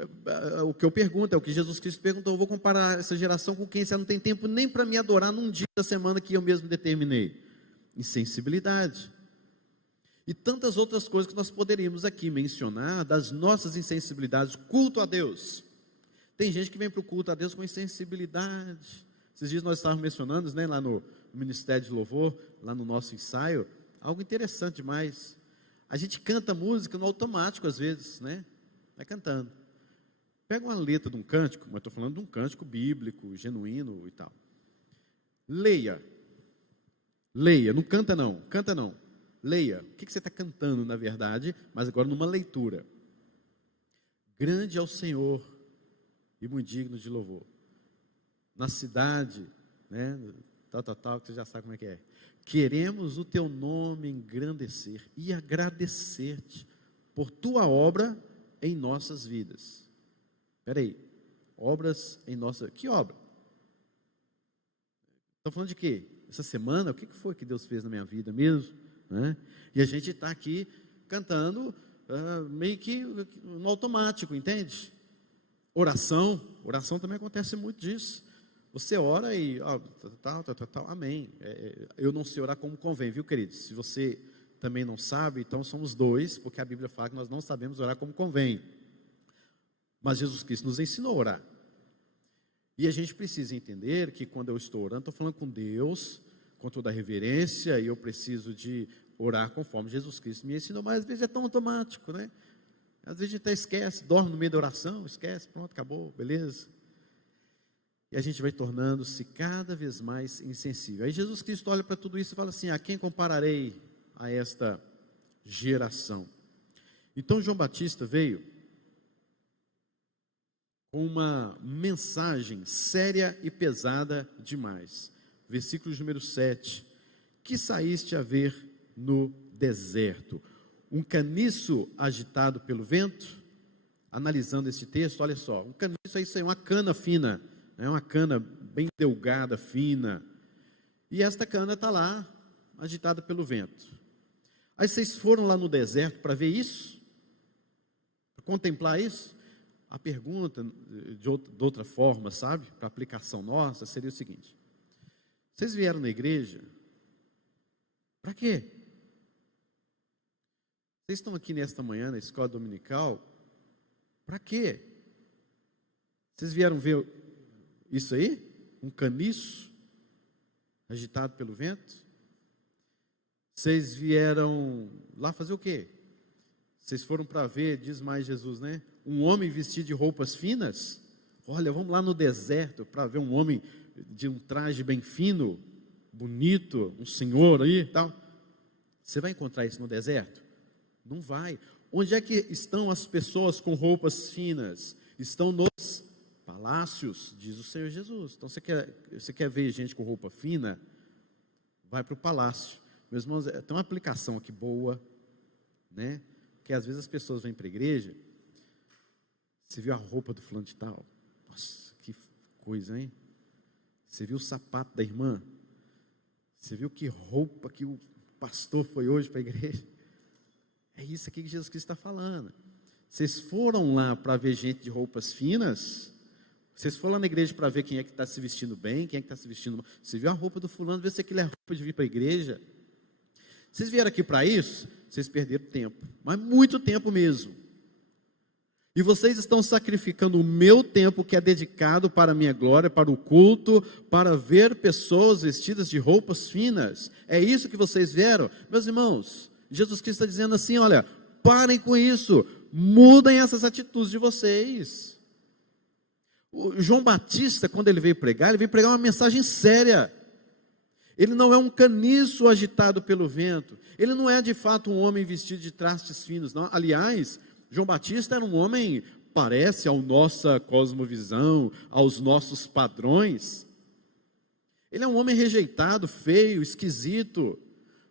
o que eu pergunto é o que Jesus Cristo perguntou: eu vou comparar essa geração com quem? Você não tem tempo nem para me adorar num dia da semana que eu mesmo determinei. Insensibilidade. E tantas outras coisas que nós poderíamos aqui mencionar das nossas insensibilidades. Culto a Deus. Tem gente que vem para o culto a Deus com insensibilidade. Esses dias nós estávamos mencionando, né, lá no Ministério de Louvor, lá no nosso ensaio, algo interessante demais. A gente canta música no automático às vezes, né? Vai cantando. Pega uma letra de um cântico, mas estou falando de um cântico bíblico, genuíno e tal. Leia, não canta não. Leia, o que você está cantando na verdade, mas agora numa leitura. Grande é o Senhor e muito digno de louvor. Na cidade, né, tal, que você já sabe como é que é. Queremos o teu nome engrandecer e agradecer-te por tua obra em nossas vidas. Espera aí, obras em nossa... Que obra? Estou falando de quê? Essa semana, o que foi que Deus fez na minha vida mesmo? Né? E a gente está aqui cantando meio que no automático, entende? Oração também acontece muito disso. Você ora e tal, amém. Eu não sei orar como convém, viu, queridos? Se você também não sabe, então somos dois, porque a Bíblia fala que nós não sabemos orar como convém. Mas Jesus Cristo nos ensinou a orar. E a gente precisa entender que quando eu estou orando, estou falando com Deus, com toda a reverência, e eu preciso de orar conforme Jesus Cristo me ensinou, mas às vezes é tão automático, né? Às vezes a gente até esquece, dorme no meio da oração, esquece, pronto, acabou, beleza. E a gente vai tornando-se cada vez mais insensível. Aí Jesus Cristo olha para tudo isso e fala assim: a quem compararei a esta geração? Então João Batista veio com uma mensagem séria e pesada demais. Versículo número 7. Que saíste a ver no deserto? Um caniço agitado pelo vento? Analisando esse texto, olha só, um caniço é isso aí, uma cana fina, né? Uma cana bem delgada, fina, e esta cana está lá, agitada pelo vento. Aí vocês foram lá no deserto para ver isso? Para contemplar isso? A pergunta, de outra forma, sabe, para aplicação nossa, seria o seguinte: vocês vieram na igreja para quê? Vocês estão aqui nesta manhã na escola dominical para quê? Vocês vieram ver isso aí? Um caniço agitado pelo vento? Vocês vieram lá fazer o quê? Vocês foram para ver, diz mais Jesus, né? Um homem vestido de roupas finas? Olha, vamos lá no deserto para ver um homem de um traje bem fino, bonito, um senhor aí e tal. Você vai encontrar isso no deserto? Não vai. Onde é que estão as pessoas com roupas finas? Estão nos palácios, diz o Senhor Jesus. Então você quer ver gente com roupa fina? Vai para o palácio. Meus irmãos, tem uma aplicação aqui boa, né? Porque às vezes as pessoas vêm para a igreja, você viu a roupa do fulano de tal? Nossa, que coisa, hein? Você viu o sapato da irmã? Você viu que roupa que o pastor foi hoje para a igreja? É isso aqui que Jesus Cristo está falando. Vocês foram lá para ver gente de roupas finas? Vocês foram lá na igreja para ver quem é que está se vestindo bem, quem é que está se vestindo mal? Você viu a roupa do fulano, vê se aquilo é roupa de vir para a igreja? Vocês vieram aqui para isso? Vocês perderam tempo, mas muito tempo mesmo. E vocês estão sacrificando o meu tempo que é dedicado para a minha glória, para o culto, para ver pessoas vestidas de roupas finas. É isso que vocês vieram? Meus irmãos, Jesus Cristo está dizendo assim, olha, parem com isso, mudem essas atitudes de vocês. O João Batista, quando ele veio pregar uma mensagem séria. Ele não é um caniço agitado pelo vento, ele não é de fato um homem vestido de trastes finos, não. Aliás, João Batista era um homem, parece, à nossa cosmovisão, aos nossos padrões. Ele é um homem rejeitado, feio, esquisito,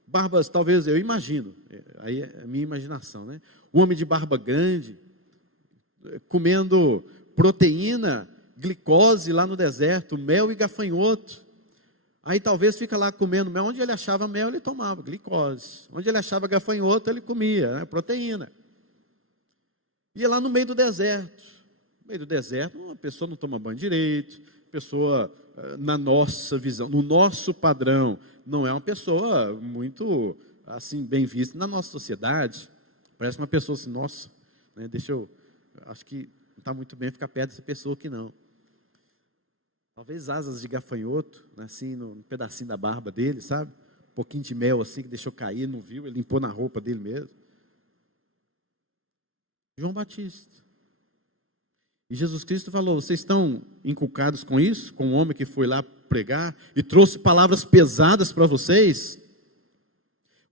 barbas, talvez, eu imagino, aí é a minha imaginação, né? Um homem de barba grande, comendo proteína, glicose lá no deserto, mel e gafanhoto. Aí talvez fica lá comendo mel, onde ele achava mel ele tomava, glicose. Onde ele achava gafanhoto ele comia, né? Proteína. Ia lá no meio do deserto. No meio do deserto, uma pessoa não toma banho direito, pessoa, na nossa visão, no nosso padrão, não é uma pessoa muito, assim, bem vista na nossa sociedade. Parece uma pessoa assim, nossa, né, acho que não está muito bem ficar perto dessa pessoa aqui não. Talvez asas de gafanhoto, né, assim, no pedacinho da barba dele, sabe? Um pouquinho de mel assim, que deixou cair, não viu, ele limpou na roupa dele mesmo. João Batista. E Jesus Cristo falou, vocês estão inculcados com isso? Com um homem que foi lá pregar e trouxe palavras pesadas para vocês?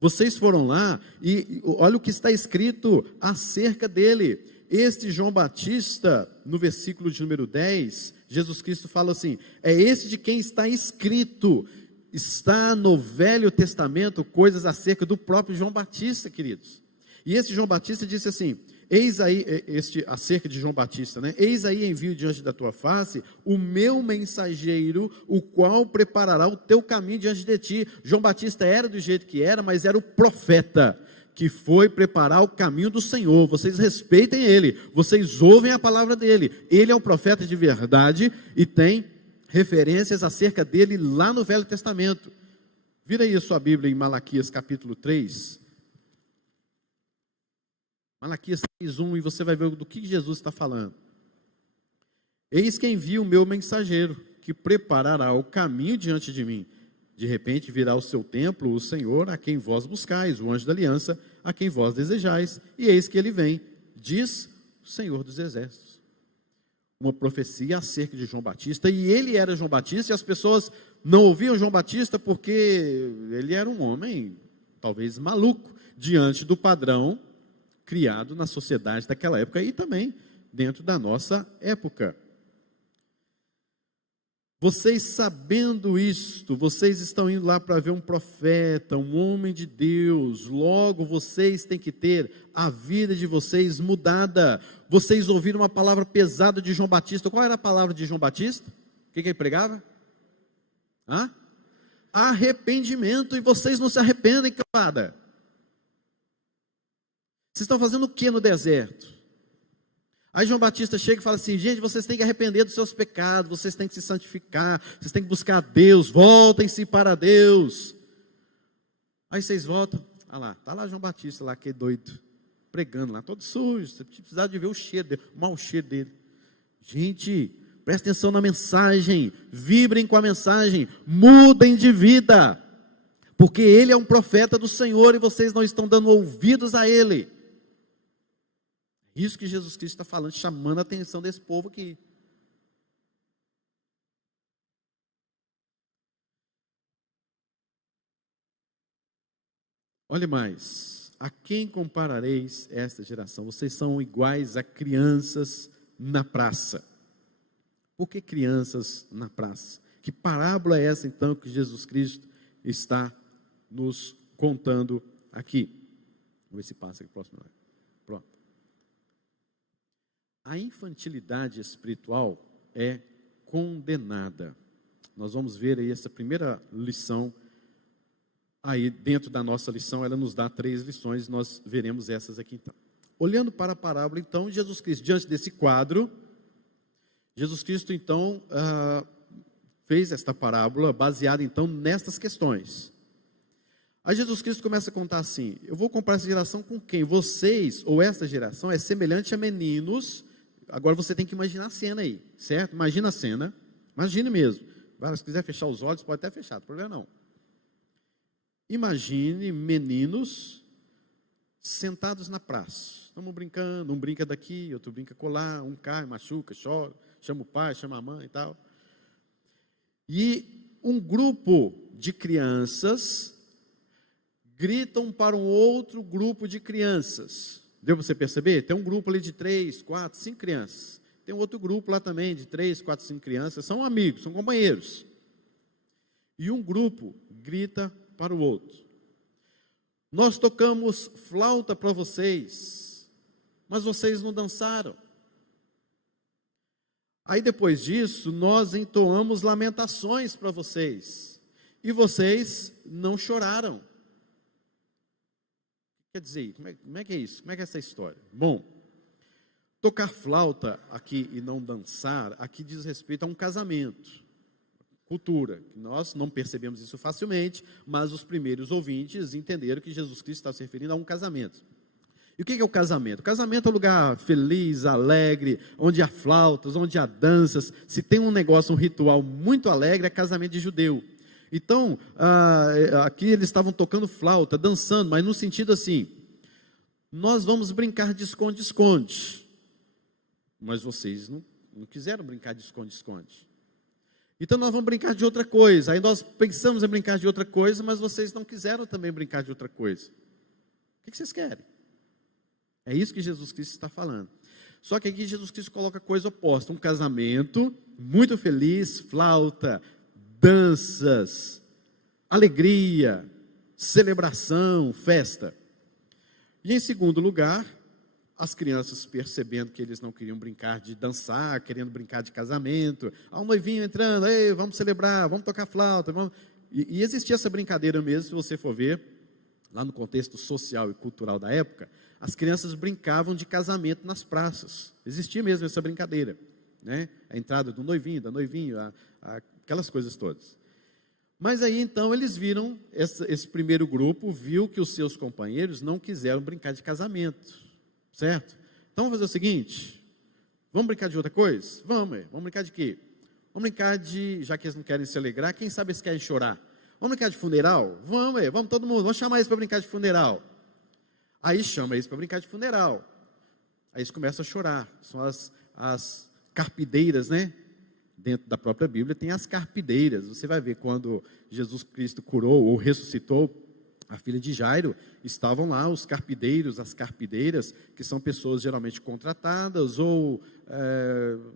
Vocês foram lá e olha o que está escrito acerca dele. Este João Batista, no versículo de número 10, Jesus Cristo fala assim, é esse de quem está escrito, está no Velho Testamento, coisas acerca do próprio João Batista, queridos. E esse João Batista disse assim, eis aí, acerca de João Batista, né? Eis aí envio diante da tua face o meu mensageiro, o qual preparará o teu caminho diante de ti. João Batista era do jeito que era, mas era o profeta que foi preparar o caminho do Senhor. Vocês respeitem ele, vocês ouvem a palavra dele. Ele é um profeta de verdade e tem referências acerca dele lá no Velho Testamento. Vira aí a sua Bíblia em Malaquias capítulo 3. Malaquias 3:1, e você vai ver do que Jesus está falando. Eis que envio o meu mensageiro, que preparará o caminho diante de mim. De repente virá o seu templo, o Senhor, a quem vós buscais, o anjo da aliança, a quem vós desejais, e eis que ele vem, diz o Senhor dos exércitos. Uma profecia acerca de João Batista, e ele era João Batista, e as pessoas não ouviam João Batista porque ele era um homem, talvez maluco, diante do padrão criado na sociedade daquela época e também dentro da nossa época. Vocês sabendo isto, vocês estão indo lá para ver um profeta, um homem de Deus, logo vocês têm que ter a vida de vocês mudada. Vocês ouviram uma palavra pesada de João Batista. Qual era a palavra de João Batista? O que ele pregava? Arrependimento, e vocês não se arrependem, camarada. Vocês estão fazendo o que no deserto? Aí João Batista chega e fala assim, gente, vocês têm que arrepender dos seus pecados, vocês têm que se santificar, vocês têm que buscar a Deus, voltem-se para Deus. Aí vocês voltam, está lá João Batista, lá, que é doido, pregando lá, todo sujo, você precisa de ver o cheiro dele, o mau cheiro dele. Gente, prestem atenção na mensagem, vibrem com a mensagem, mudem de vida, porque ele é um profeta do Senhor e vocês não estão dando ouvidos a ele. Isso que Jesus Cristo está falando, chamando a atenção desse povo aqui. Olhe mais, a quem comparareis esta geração? Vocês são iguais a crianças na praça. Por que crianças na praça? Que parábola é essa então que Jesus Cristo está nos contando aqui? Vamos ver se passa aqui, próximo. Pronto. A infantilidade espiritual é condenada. Nós vamos ver aí essa primeira lição Aí, dentro da nossa lição, ela nos dá 3 lições, nós veremos essas aqui então. Olhando para a parábola, então, Jesus Cristo, diante desse quadro, Jesus Cristo, então, fez esta parábola baseada, então, nestas questões. Aí Jesus Cristo começa a contar assim: eu vou comparar essa geração com quem? Vocês, ou essa geração, é semelhante a meninos. Agora você tem que imaginar a cena aí, certo? Imagina a cena, imagine mesmo. Se quiser fechar os olhos, pode até fechar, não tem problema não. Imagine meninos sentados na praça. Estamos brincando, um brinca daqui, outro brinca colar, um cai, machuca, chora, chama o pai, chama a mãe e tal. E um grupo de crianças gritam para um outro grupo de crianças. Deu para você perceber? Tem um grupo ali de 3, 4, 5 crianças. Tem um outro grupo lá também de 3, 4, 5 crianças. São amigos, são companheiros. E um grupo grita para o outro: nós tocamos flauta para vocês, mas vocês não dançaram. Aí depois disso, nós entoamos lamentações para vocês, e vocês não choraram. Quer dizer, como é que é isso? Como é que é essa história? Bom, tocar flauta aqui e não dançar, aqui diz respeito a um casamento. Cultura. Nós não percebemos isso facilmente, mas os primeiros ouvintes entenderam que Jesus Cristo estava se referindo a um casamento. E o que é o casamento? O casamento é um lugar feliz, alegre, onde há flautas, onde há danças. Se tem um negócio, um ritual muito alegre, é casamento de judeu. Então, aqui eles estavam tocando flauta, dançando, mas no sentido assim: nós vamos brincar de esconde-esconde, mas vocês não quiseram brincar de esconde-esconde. Então nós vamos brincar de outra coisa. Aí nós pensamos em brincar de outra coisa, mas vocês não quiseram também brincar de outra coisa. O que vocês querem? É isso que Jesus Cristo está falando. Só que aqui Jesus Cristo coloca a coisa oposta: um casamento muito feliz, flauta, danças, alegria, celebração, festa. E em segundo lugar, as crianças percebendo que eles não queriam brincar de dançar, querendo brincar de casamento. Há um noivinho entrando: ei, vamos celebrar, vamos tocar flauta. Vamos... E existia essa brincadeira mesmo, se você for ver, lá no contexto social e cultural da época, as crianças brincavam de casamento nas praças. Existia mesmo essa brincadeira, né? A entrada do noivinho, da noivinha, aquelas coisas todas. Mas aí então eles viram, esse primeiro grupo viu que os seus companheiros não quiseram brincar de casamento. Certo? Então vamos fazer o seguinte: vamos brincar de outra coisa? Vamos brincar de quê? Vamos brincar de, já que eles não querem se alegrar, quem sabe eles querem chorar? Vamos brincar de funeral? Vamos todo mundo, vamos chamar eles para brincar de funeral. Aí chama eles para brincar de funeral. Aí eles começam a chorar. São as carpideiras, né? Dentro da própria Bíblia tem as carpideiras. Você vai ver quando Jesus Cristo curou ou ressuscitou a filha de Jairo, estavam lá os carpideiros, as carpideiras, que são pessoas geralmente contratadas ou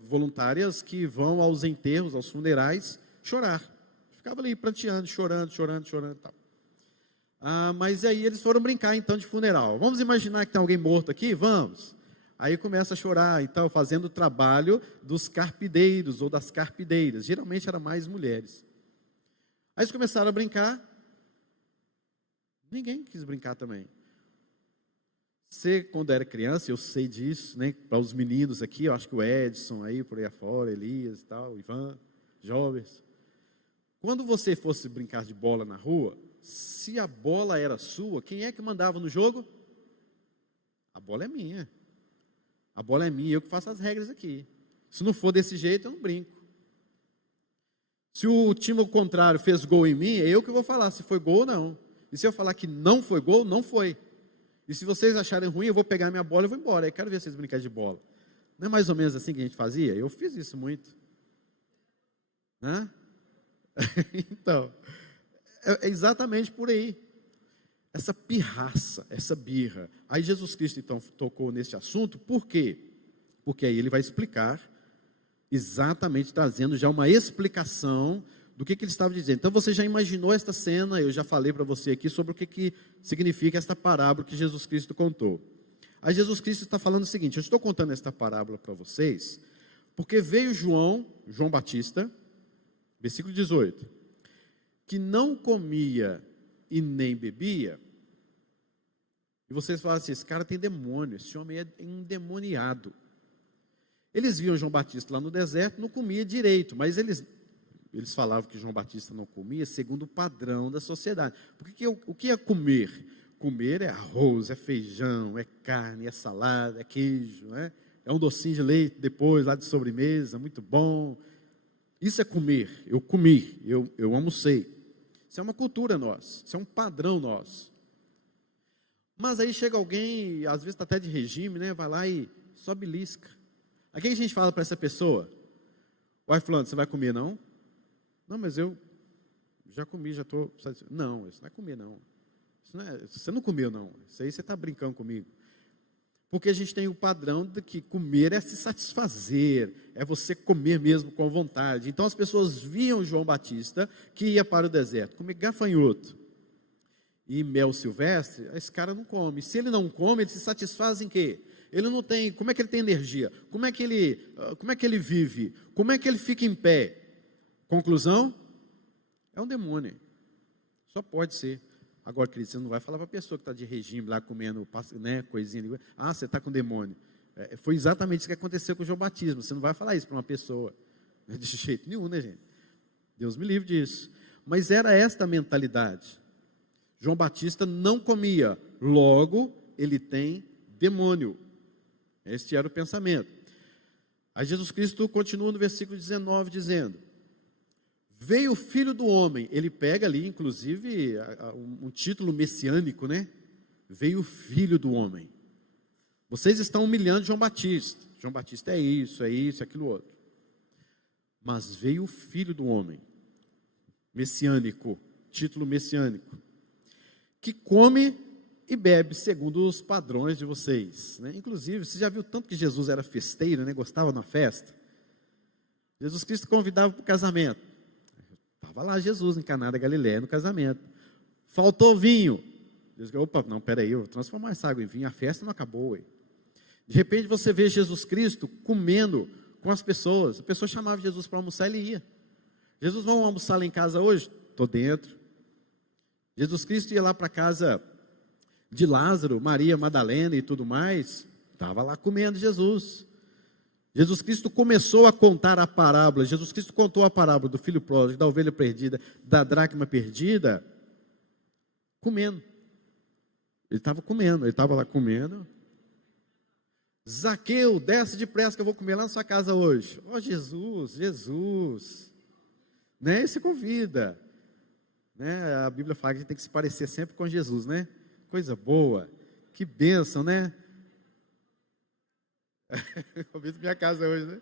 voluntárias que vão aos enterros, aos funerais, chorar. Ficava ali pranteando, chorando e tal. Mas aí eles foram brincar então de funeral. Vamos imaginar que tem alguém morto aqui? Vamos. Aí começa a chorar e tal, fazendo o trabalho dos carpideiros ou das carpideiras. Geralmente eram mais mulheres. Aí eles começaram a brincar. Ninguém quis brincar também. Você, quando era criança, eu sei disso, né? Para os meninos aqui, eu acho que o Edson aí, por aí afora, Elias e tal, Ivan, jovens. Quando você fosse brincar de bola na rua, se a bola era sua, quem é que mandava no jogo? A bola é minha. A bola é minha, eu que faço as regras aqui. Se não for desse jeito, eu não brinco. Se o time ao contrário fez gol em mim, é eu que vou falar se foi gol ou não. E se eu falar que não foi gol, não foi. E se vocês acharem ruim, eu vou pegar minha bola e vou embora. Eu quero ver vocês brincarem de bola. Não é mais ou menos assim que a gente fazia? Eu fiz isso muito. Né? Então, é exatamente por aí. Essa pirraça, essa birra. Aí Jesus Cristo então tocou nesse assunto. Por quê? Porque aí ele vai explicar, exatamente trazendo já uma explicação do que ele estava dizendo. Então você já imaginou esta cena, eu já falei para você aqui sobre o que significa esta parábola que Jesus Cristo contou. Aí Jesus Cristo está falando o seguinte: eu estou contando esta parábola para vocês, porque veio João Batista, versículo 18, que não comia e nem bebia. E vocês falam assim, esse cara tem demônio, esse homem é endemoniado. Eles viam João Batista lá no deserto, não comia direito, mas eles falavam que João Batista não comia segundo o padrão da sociedade. Porque o que é comer? Comer é arroz, é feijão, é carne, é salada, é queijo, né? É um docinho de leite depois, lá de sobremesa, muito bom. Isso é comer. Eu comi, eu almocei. Isso é uma cultura nossa, isso é um padrão nosso. Mas aí chega alguém, às vezes está até de regime, né? Vai lá e só belisca. Aí o que a gente fala para essa pessoa? Uai, fulano, você vai comer não? Não, mas eu já comi, já estou... Não, isso não é comer não. Você não comeu não, isso aí você está brincando comigo. Porque a gente tem o padrão de que comer é se satisfazer, é você comer mesmo com vontade. Então as pessoas viam João Batista, que ia para o deserto, comer gafanhoto e mel silvestre, esse cara não come. Se ele não come, ele se satisfaz em quê? Ele não tem, como é que ele tem energia? Como é que ele vive? Como é que ele fica em pé? Conclusão? É um demônio. Só pode ser. Agora, querido, você não vai falar para a pessoa que está de regime lá comendo, né, coisinha. Ah, você está com demônio. Foi exatamente isso que aconteceu com o João Batista. Você não vai falar isso para uma pessoa. De jeito nenhum, né, gente? Deus me livre disso. Mas era esta a mentalidade. João Batista não comia. Logo, ele tem demônio. Este era o pensamento. Aí Jesus Cristo continua no versículo 19, dizendo: veio o Filho do Homem. Ele pega ali, inclusive, um título messiânico, né? Veio o Filho do Homem. Vocês estão humilhando João Batista. João Batista é isso, aquilo outro. Mas veio o Filho do Homem. Messiânico, título messiânico. Que come e bebe segundo os padrões de vocês, né? Inclusive, você já viu tanto que Jesus era festeiro, né? Gostava de uma festa? Jesus Cristo convidava para o casamento. Estava lá Jesus em Caná da Galileia no casamento. Faltou vinho. Jesus disse, opa, não, peraí, eu vou transformar essa água em vinho, a festa não acabou. Ué. De repente você vê Jesus Cristo comendo com as pessoas. A pessoa chamava Jesus para almoçar, ele ia. Jesus, vamos almoçar lá em casa hoje? Estou dentro. Jesus Cristo ia lá para a casa de Lázaro, Maria Madalena e tudo mais. Estava lá comendo Jesus. Jesus Cristo começou a contar a parábola. Jesus Cristo contou a parábola do filho pródigo, da ovelha perdida, da dracma perdida, comendo. Ele estava comendo, ele estava lá comendo. Zaqueu, desce depressa que eu vou comer lá na sua casa hoje. Oh, Jesus, né? E se convida, né? A Bíblia fala que a gente tem que se parecer sempre com Jesus, né? Coisa boa, que bênção, né? Convido minha casa hoje, né?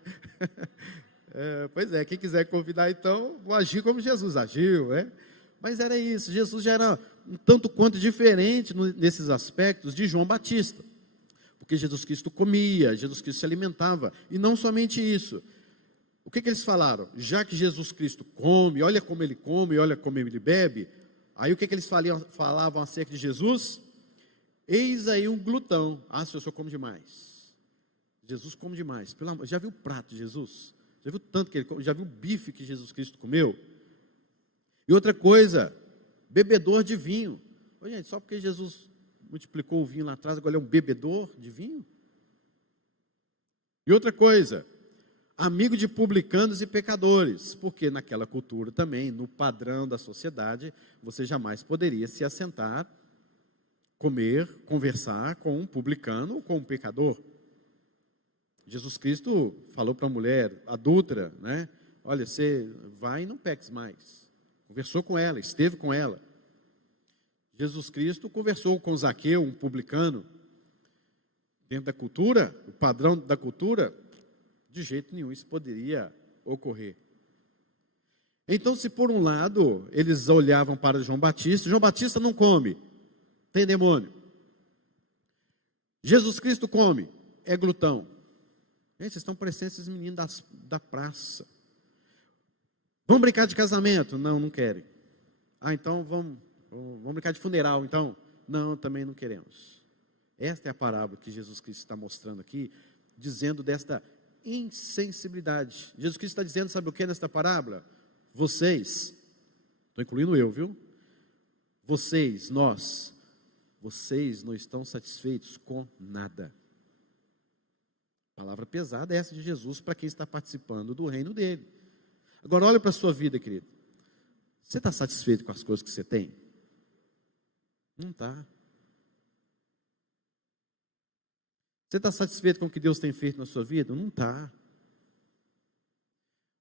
Pois é, quem quiser convidar então, vou agir como Jesus agiu, né? Mas era isso, Jesus já era um tanto quanto diferente nesses aspectos de João Batista, porque Jesus Cristo comia, Jesus Cristo se alimentava, e não somente isso. O que eles falaram? Já que Jesus Cristo come, olha como ele bebe, aí o que eles falavam acerca de Jesus? Eis aí um glutão. Ah, o senhor come demais. Jesus come demais. Já viu o prato de Jesus? Já viu tanto que ele come? Já viu o bife que Jesus Cristo comeu? E outra coisa, bebedor de vinho. Ô, gente, só porque Jesus multiplicou o vinho lá atrás, agora ele é um bebedor de vinho? E outra coisa, amigo de publicanos e pecadores, porque naquela cultura também, no padrão da sociedade, você jamais poderia se assentar, comer, conversar com um publicano ou com um pecador. Jesus Cristo falou para a mulher adúltera, né? Olha, você vai e não peques mais. Conversou com ela, esteve com ela. Jesus Cristo conversou com Zaqueu, um publicano. Dentro da cultura, o padrão da cultura, de jeito nenhum isso poderia ocorrer. Então, se por um lado eles olhavam para João Batista não come, tem demônio. Jesus Cristo come, é glutão. Gente, vocês estão parecendo esses meninos da praça. Vamos brincar de casamento? Não, não querem. Ah, então vamos brincar de funeral, então? Não, também não queremos. Esta é a parábola que Jesus Cristo está mostrando aqui, dizendo desta insensibilidade. Jesus Cristo está dizendo, sabe o que nesta parábola? Vocês, estou incluindo eu, viu? vocês não estão satisfeitos com nada. Palavra pesada é essa de Jesus para quem está participando do reino dele. Agora olha para a sua vida, querido. Você está satisfeito com as coisas que você tem? Não está. Você está satisfeito com o que Deus tem feito na sua vida? Não está.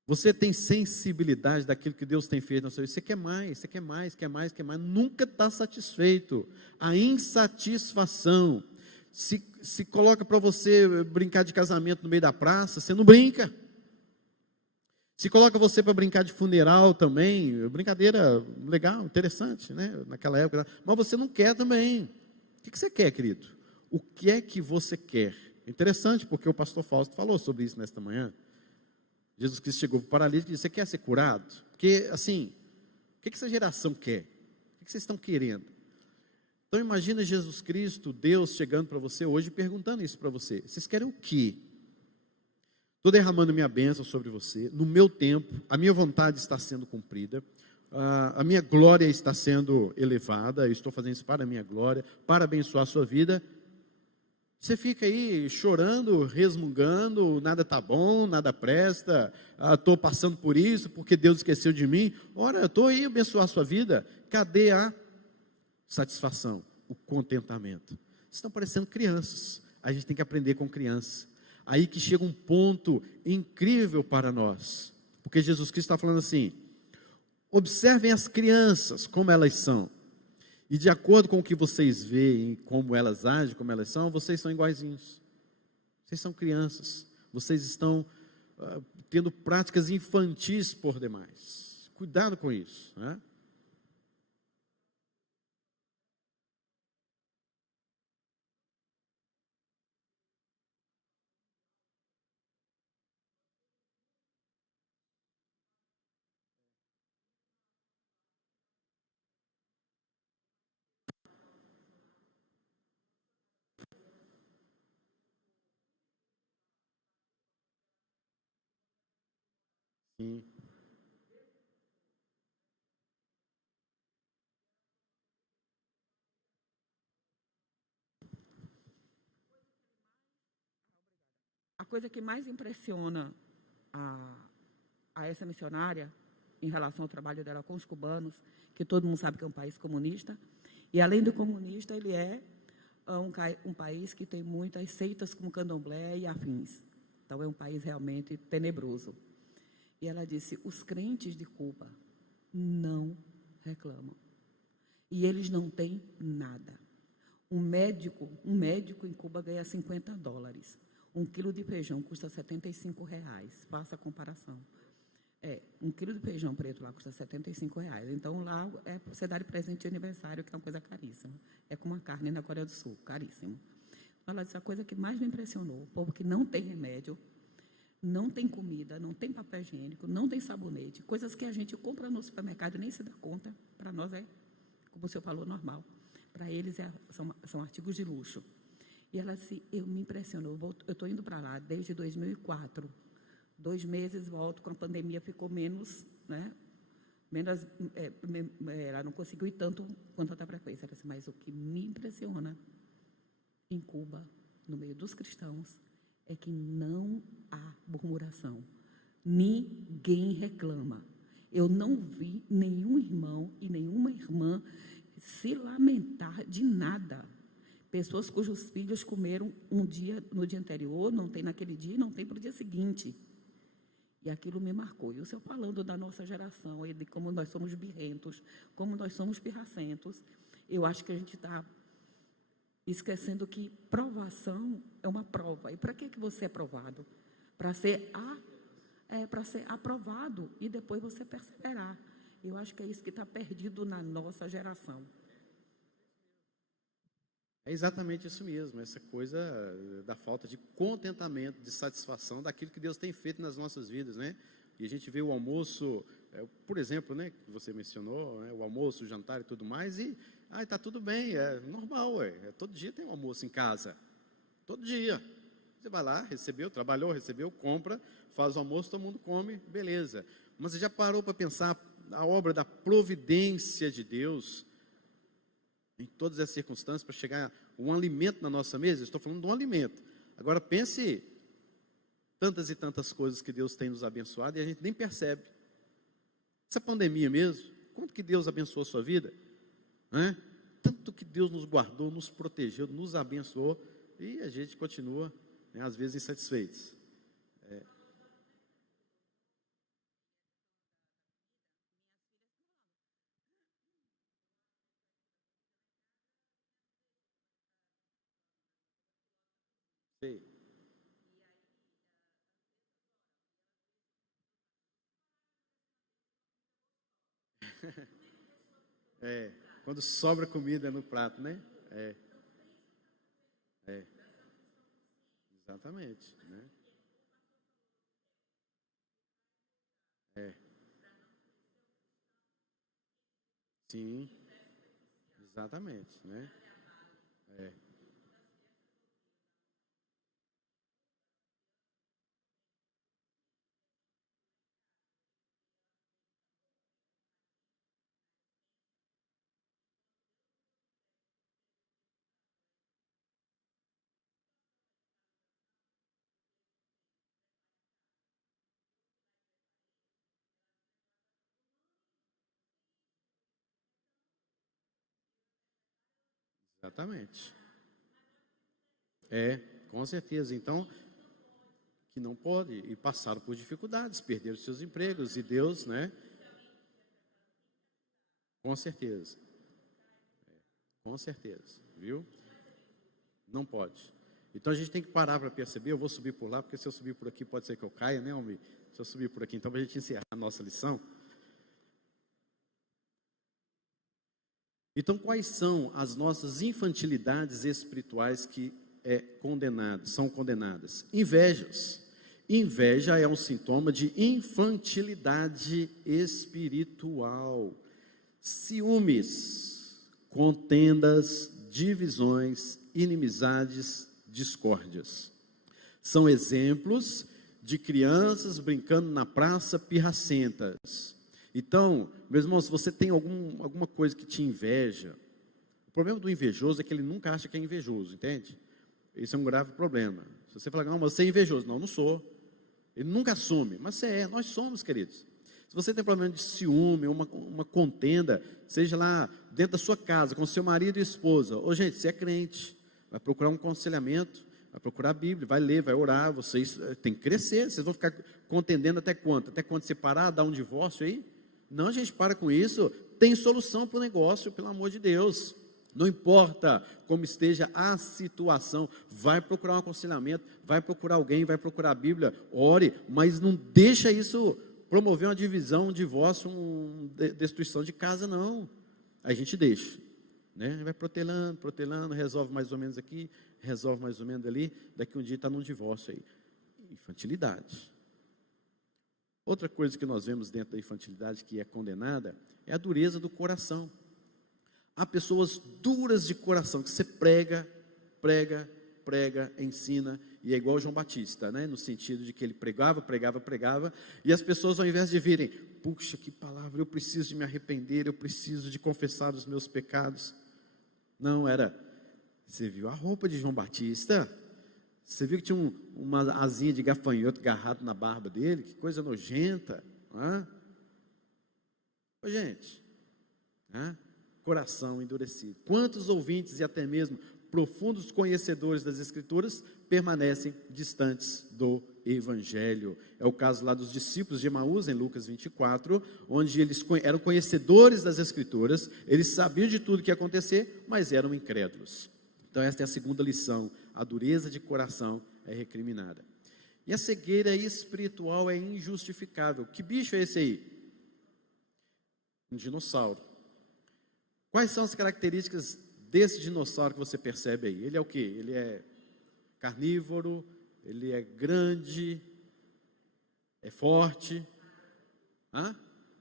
Você tem sensibilidade daquilo que Deus tem feito na sua vida? Você quer mais, você quer mais, quer mais, quer mais. Nunca está satisfeito. A insatisfação se coloca para você brincar de casamento no meio da praça, você não brinca. Se coloca você para brincar de funeral também, brincadeira legal, interessante, né? Naquela época. Mas você não quer também. O que você quer, querido? O que é que você quer? Interessante, porque o pastor Fausto falou sobre isso nesta manhã. Jesus Cristo chegou para o paralítico e disse: você quer ser curado? Porque, assim, o que essa geração quer? O que vocês estão querendo? Então, imagina Jesus Cristo, Deus, chegando para você hoje e perguntando isso para você. Vocês querem o quê? Estou derramando minha bênção sobre você, no meu tempo, a minha vontade está sendo cumprida, a minha glória está sendo elevada, eu estou fazendo isso para a minha glória, para abençoar a sua vida. Você fica aí chorando, resmungando, nada está bom, nada presta, estou passando por isso, porque Deus esqueceu de mim. Ora, eu estou aí abençoar a sua vida. Cadê a satisfação, o contentamento? Vocês estão parecendo crianças. A gente tem que aprender com crianças. Aí que chega um ponto incrível para nós. Porque Jesus Cristo está falando assim: observem as crianças, como elas são. E de acordo com o que vocês veem, como elas agem, como elas são, vocês são iguaizinhos. Vocês são crianças. Vocês estão tendo práticas infantis por demais. Cuidado com isso, né? Sim. A coisa que mais impressiona a essa missionária, em relação ao trabalho dela com os cubanos, que todo mundo sabe que é um país comunista, e além do comunista, ele é um país que tem muitas seitas como candomblé e afins. Então, é um país realmente tenebroso. E ela disse: os crentes de Cuba não reclamam. E eles não têm nada. Um médico em Cuba ganha $50. 1 quilo de feijão custa R$75. Faça a comparação. 1 quilo de feijão preto lá custa R$75. Então, lá você dá de presente de aniversário, que é uma coisa caríssima. É como a carne na Coreia do Sul, caríssimo. Ela disse: a coisa que mais me impressionou, o povo que não tem remédio, não tem comida, não tem papel higiênico, não tem sabonete, coisas que a gente compra no supermercado e nem se dá conta. Para nós é, como o senhor falou, normal. Para eles são artigos de luxo. E ela disse: eu me impressiono, eu estou indo para lá desde 2004. 2 meses volto, com a pandemia ficou menos, né? Ela não conseguiu ir tanto quanto a outra frequência. Ela disse: mas o que me impressiona em Cuba, no meio dos cristãos, é que não há murmuração. Ninguém reclama. Eu não vi nenhum irmão e nenhuma irmã se lamentar de nada. Pessoas cujos filhos comeram no dia anterior, não tem naquele dia, não tem para o dia seguinte. E aquilo me marcou. E o senhor falando da nossa geração, e de como nós somos birrentos, como nós somos pirracentos, eu acho que a gente está esquecendo que provação é uma prova. E para que você é provado? Para ser aprovado e depois você perseverar. Eu acho que é isso que está perdido na nossa geração. É exatamente isso mesmo, essa coisa da falta de contentamento, de satisfação daquilo que Deus tem feito nas nossas vidas, né? E a gente vê o almoço, por exemplo, né, que você mencionou, né, o almoço, o jantar e tudo mais, e está tudo bem, é normal, todo dia tem um almoço em casa, todo dia. Você vai lá, recebeu, trabalhou, recebeu, compra, faz o almoço, todo mundo come, beleza. Mas você já parou para pensar a obra da providência de Deus? em todas as circunstâncias, para chegar um alimento na nossa mesa. Eu estou falando de um alimento. Agora pense tantas e tantas coisas que Deus tem nos abençoado e a gente nem percebe. Essa pandemia mesmo, quanto que Deus abençoou a sua vida? Né? Tanto que Deus nos guardou, nos protegeu, nos abençoou, e a gente continua, né, às vezes, insatisfeitos. Sei. Quando sobra comida no prato, né? Exatamente, né? Sim, exatamente, né? Exatamente. Com certeza. Então, que não pode, e passaram por dificuldades, perderam seus empregos, e Deus, né? Com certeza, com certeza, viu? Não pode. Então a gente tem que parar para perceber. Eu vou subir por lá, porque se eu subir por aqui pode ser que eu caia, né, Almir? Se eu subir por aqui, então, para a gente encerrar a nossa lição. Então, quais são as nossas infantilidades espirituais que são condenadas? Invejas. Inveja é um sintoma de infantilidade espiritual. Ciúmes, contendas, divisões, inimizades, discórdias. São exemplos de crianças brincando na praça pirracentas. Então, meus irmãos, se você tem alguma coisa que te inveja, o problema do invejoso é que ele nunca acha que é invejoso, entende? Isso é um grave problema. Se você falar, não, mas você é invejoso. Não, não sou. Ele nunca assume, mas você é, nós somos, queridos. Se você tem problema de ciúme, uma contenda, seja lá dentro da sua casa, com seu marido e esposa, ô gente, você é crente, vai procurar um aconselhamento, vai procurar a Bíblia, vai ler, vai orar, vocês têm que crescer, vocês vão ficar contendendo até quanto? Até quando separar, dar um divórcio aí? Não, gente, para com isso, tem solução para o negócio, pelo amor de Deus. Não importa como esteja a situação, vai procurar um aconselhamento, vai procurar alguém, vai procurar a Bíblia, ore, mas não deixa isso promover uma divisão, um divórcio, uma destruição de casa, não. A gente deixa, né? Vai protelando, resolve mais ou menos aqui, resolve mais ou menos ali, daqui um dia está num divórcio aí. Infantilidade. Outra coisa que nós vemos dentro da infantilidade que é condenada é a dureza do coração. Há pessoas duras de coração, que você prega, ensina, e é igual João Batista, né? No sentido de que ele pregava, e as pessoas, ao invés de virem, puxa, que palavra, eu preciso de me arrepender, eu preciso de confessar os meus pecados. Não, você viu a roupa de João Batista? Você viu que tinha uma asinha de gafanhoto agarrado na barba dele? Que coisa nojenta, não é? Ô, gente, coração endurecido. Quantos ouvintes e até mesmo profundos conhecedores das Escrituras permanecem distantes do Evangelho? É o caso lá dos discípulos de Emaús, em Lucas 24, onde eles eram conhecedores das Escrituras, eles sabiam de tudo que ia acontecer, mas eram incrédulos. Então esta é a segunda lição, a dureza de coração é recriminada. E a cegueira espiritual é injustificável. Que bicho é esse aí? Um dinossauro. Quais são as características desse dinossauro que você percebe aí? Ele é o quê? Ele é carnívoro, ele é grande, é forte,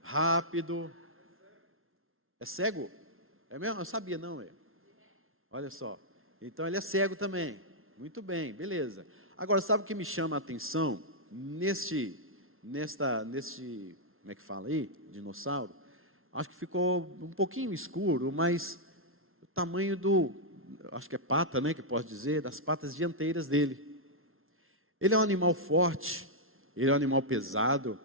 rápido, é cego? É mesmo? Eu sabia, não é? Olha só, então ele é cego também, muito bem, beleza. Agora, sabe o que me chama a atenção nesse, como é que fala aí, dinossauro? Acho que ficou um pouquinho escuro, mas tamanho acho que é pata, né, que posso dizer, das patas dianteiras dele. Ele é um animal forte, ele é um animal pesado,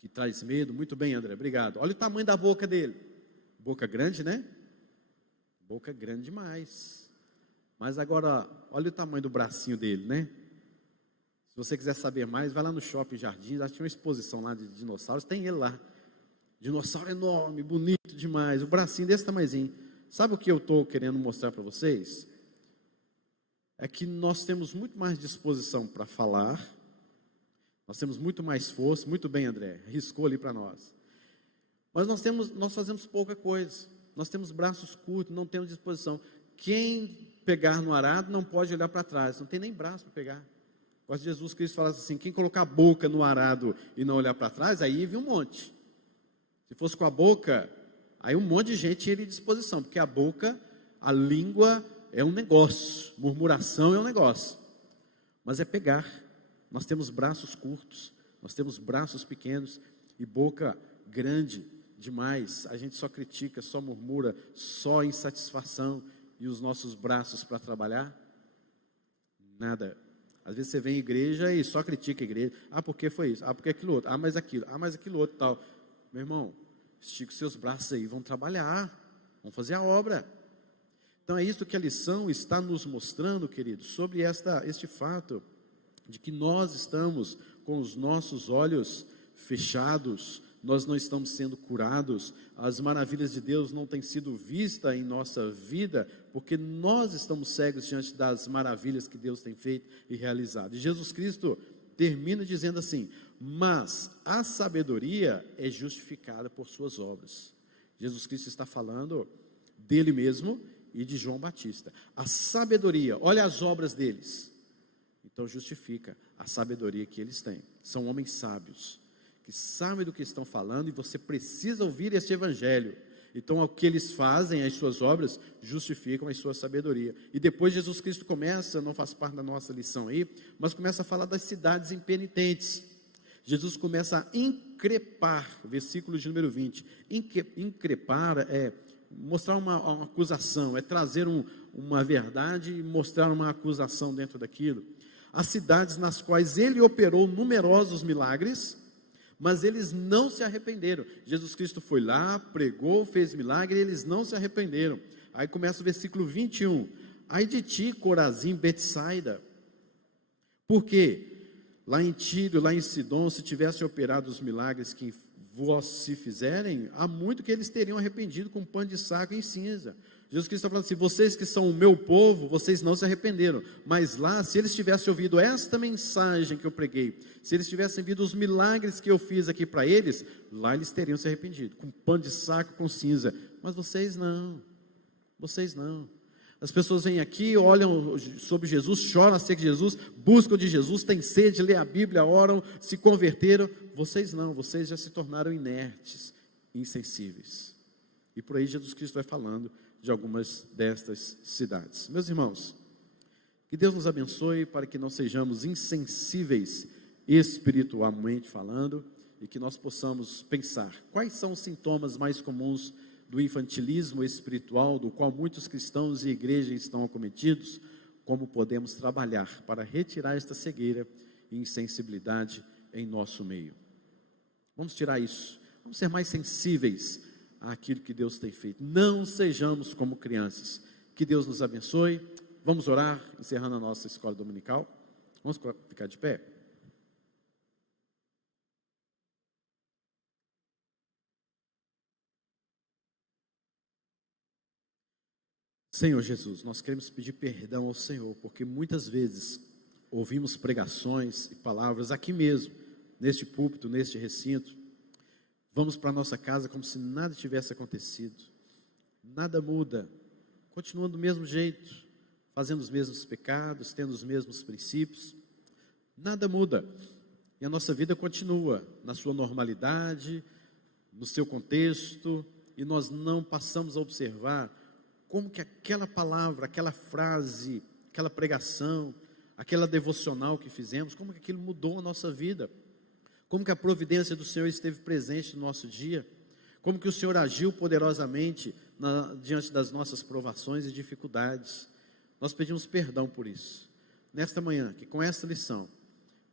que traz medo. Muito bem, André, obrigado. Olha o tamanho da boca dele. Boca grande, né? Boca grande demais. Mas agora, olha o tamanho do bracinho dele, né? Se você quiser saber mais, vai lá no Shopping Jardins, acho que tinha uma exposição lá de dinossauros, tem ele lá. Dinossauro enorme, bonito demais, o bracinho desse tamanhozinho. Sabe o que eu estou querendo mostrar para vocês? É que nós temos muito mais disposição para falar, nós temos muito mais força. Muito bem, André, riscou ali para nós. Mas nós fazemos pouca coisa, nós temos braços curtos, não temos disposição. Quem pegar no arado não pode olhar para trás, não tem nem braço para pegar. Gosto de Jesus Cristo falasse assim, quem colocar a boca no arado e não olhar para trás, aí viu um monte. Se fosse com a boca, aí um monte de gente iria de disposição, porque a boca, a língua é um negócio, murmuração é um negócio, mas é pegar. Nós temos braços curtos, nós temos braços pequenos e boca grande demais. A gente só critica, só murmura, só insatisfação. E os nossos braços para trabalhar? Nada. Às vezes você vem à igreja e só critica a igreja. Ah, porque foi isso? Ah, porque aquilo outro? Ah, mas aquilo outro tal. Meu irmão, estica os seus braços aí, vão trabalhar, vão fazer a obra. Então é isso que a lição está nos mostrando, queridos, sobre este fato de que nós estamos com os nossos olhos fechados, nós não estamos sendo curados, as maravilhas de Deus não têm sido vistas em nossa vida, porque nós estamos cegos diante das maravilhas que Deus tem feito e realizado. E Jesus Cristo termina dizendo assim, mas a sabedoria é justificada por suas obras. Jesus Cristo está falando dele mesmo e de João Batista. A sabedoria, olha as obras deles, então justifica a sabedoria que eles têm. São homens sábios, que sabem do que estão falando, e você precisa ouvir este evangelho. Então o que eles fazem, as suas obras, justificam a sua sabedoria. E depois Jesus Cristo começa, não faz parte da nossa lição aí, mas começa a falar das cidades impenitentes. Jesus começa a increpar, versículo de número 20, increpar é mostrar uma acusação, é trazer uma verdade e mostrar uma acusação dentro daquilo. As cidades nas quais ele operou numerosos milagres, mas eles não se arrependeram. Jesus Cristo foi lá, pregou, fez milagre, e eles não se arrependeram. Aí começa o versículo 21. Ai de ti, Corazim, Betsaida, porque lá em Tiro, lá em Sidom, se tivessem operado os milagres que vós se fizerem, há muito que eles teriam arrependido com pano de saco e cinza. Jesus Cristo está falando assim, vocês que são o meu povo, vocês não se arrependeram, mas lá, se eles tivessem ouvido esta mensagem que eu preguei, se eles tivessem visto os milagres que eu fiz aqui para eles, lá eles teriam se arrependido, com pano de saco, com cinza, mas vocês não. As pessoas vêm aqui, olham sobre Jesus, choram acerca de Jesus, buscam de Jesus, têm sede, lêem a Bíblia, oram, se converteram. Vocês não, vocês já se tornaram inertes, insensíveis. E por aí Jesus Cristo vai falando de algumas destas cidades. Meus irmãos, que Deus nos abençoe para que não sejamos insensíveis espiritualmente falando, e que nós possamos pensar quais são os sintomas mais comuns do infantilismo espiritual, do qual muitos cristãos e igrejas estão acometidos, como podemos trabalhar para retirar esta cegueira e insensibilidade em nosso meio. Vamos tirar isso, vamos ser mais sensíveis àquilo que Deus tem feito, não sejamos como crianças. Que Deus nos abençoe. Vamos orar, encerrando a nossa escola dominical. Vamos ficar de pé? Senhor Jesus, nós queremos pedir perdão ao Senhor, porque muitas vezes ouvimos pregações e palavras aqui mesmo, neste púlpito, neste recinto, vamos para a nossa casa como se nada tivesse acontecido, nada muda, continuando do mesmo jeito, fazendo os mesmos pecados, tendo os mesmos princípios, nada muda, e a nossa vida continua na sua normalidade, no seu contexto, e nós não passamos a observar como que aquela palavra, aquela frase, aquela pregação, aquela devocional que fizemos, como que aquilo mudou a nossa vida, como que a providência do Senhor esteve presente no nosso dia, como que o Senhor agiu poderosamente diante das nossas provações e dificuldades. Nós pedimos perdão por isso. Nesta manhã, que com esta lição,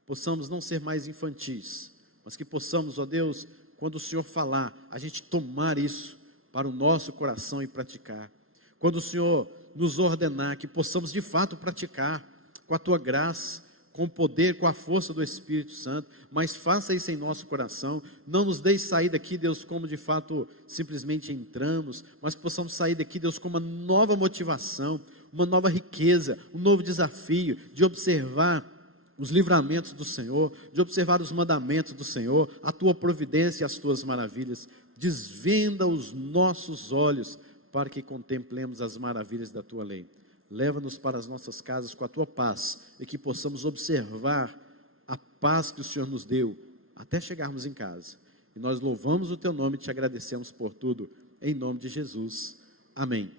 possamos não ser mais infantis, mas que possamos, ó Deus, quando o Senhor falar, a gente tomar isso para o nosso coração e praticar. Quando o Senhor nos ordenar, que possamos de fato praticar, com a Tua graça, com o poder, com a força do Espírito Santo, mas faça isso em nosso coração. Não nos deixe sair daqui, Deus, como de fato simplesmente entramos, mas que possamos sair daqui, Deus, com uma nova motivação, uma nova riqueza, um novo desafio de observar os livramentos do Senhor, de observar os mandamentos do Senhor, a Tua providência e as Tuas maravilhas. Desvenda os nossos olhos para que contemplemos as maravilhas da Tua lei. Leva-nos para as nossas casas com a Tua paz e que possamos observar a paz que o Senhor nos deu até chegarmos em casa. E nós louvamos o Teu nome e Te agradecemos por tudo, em nome de Jesus. Amém.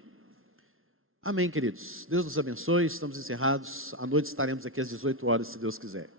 Amém, queridos. Deus nos abençoe. Estamos encerrados. À noite estaremos aqui às 18 horas, se Deus quiser.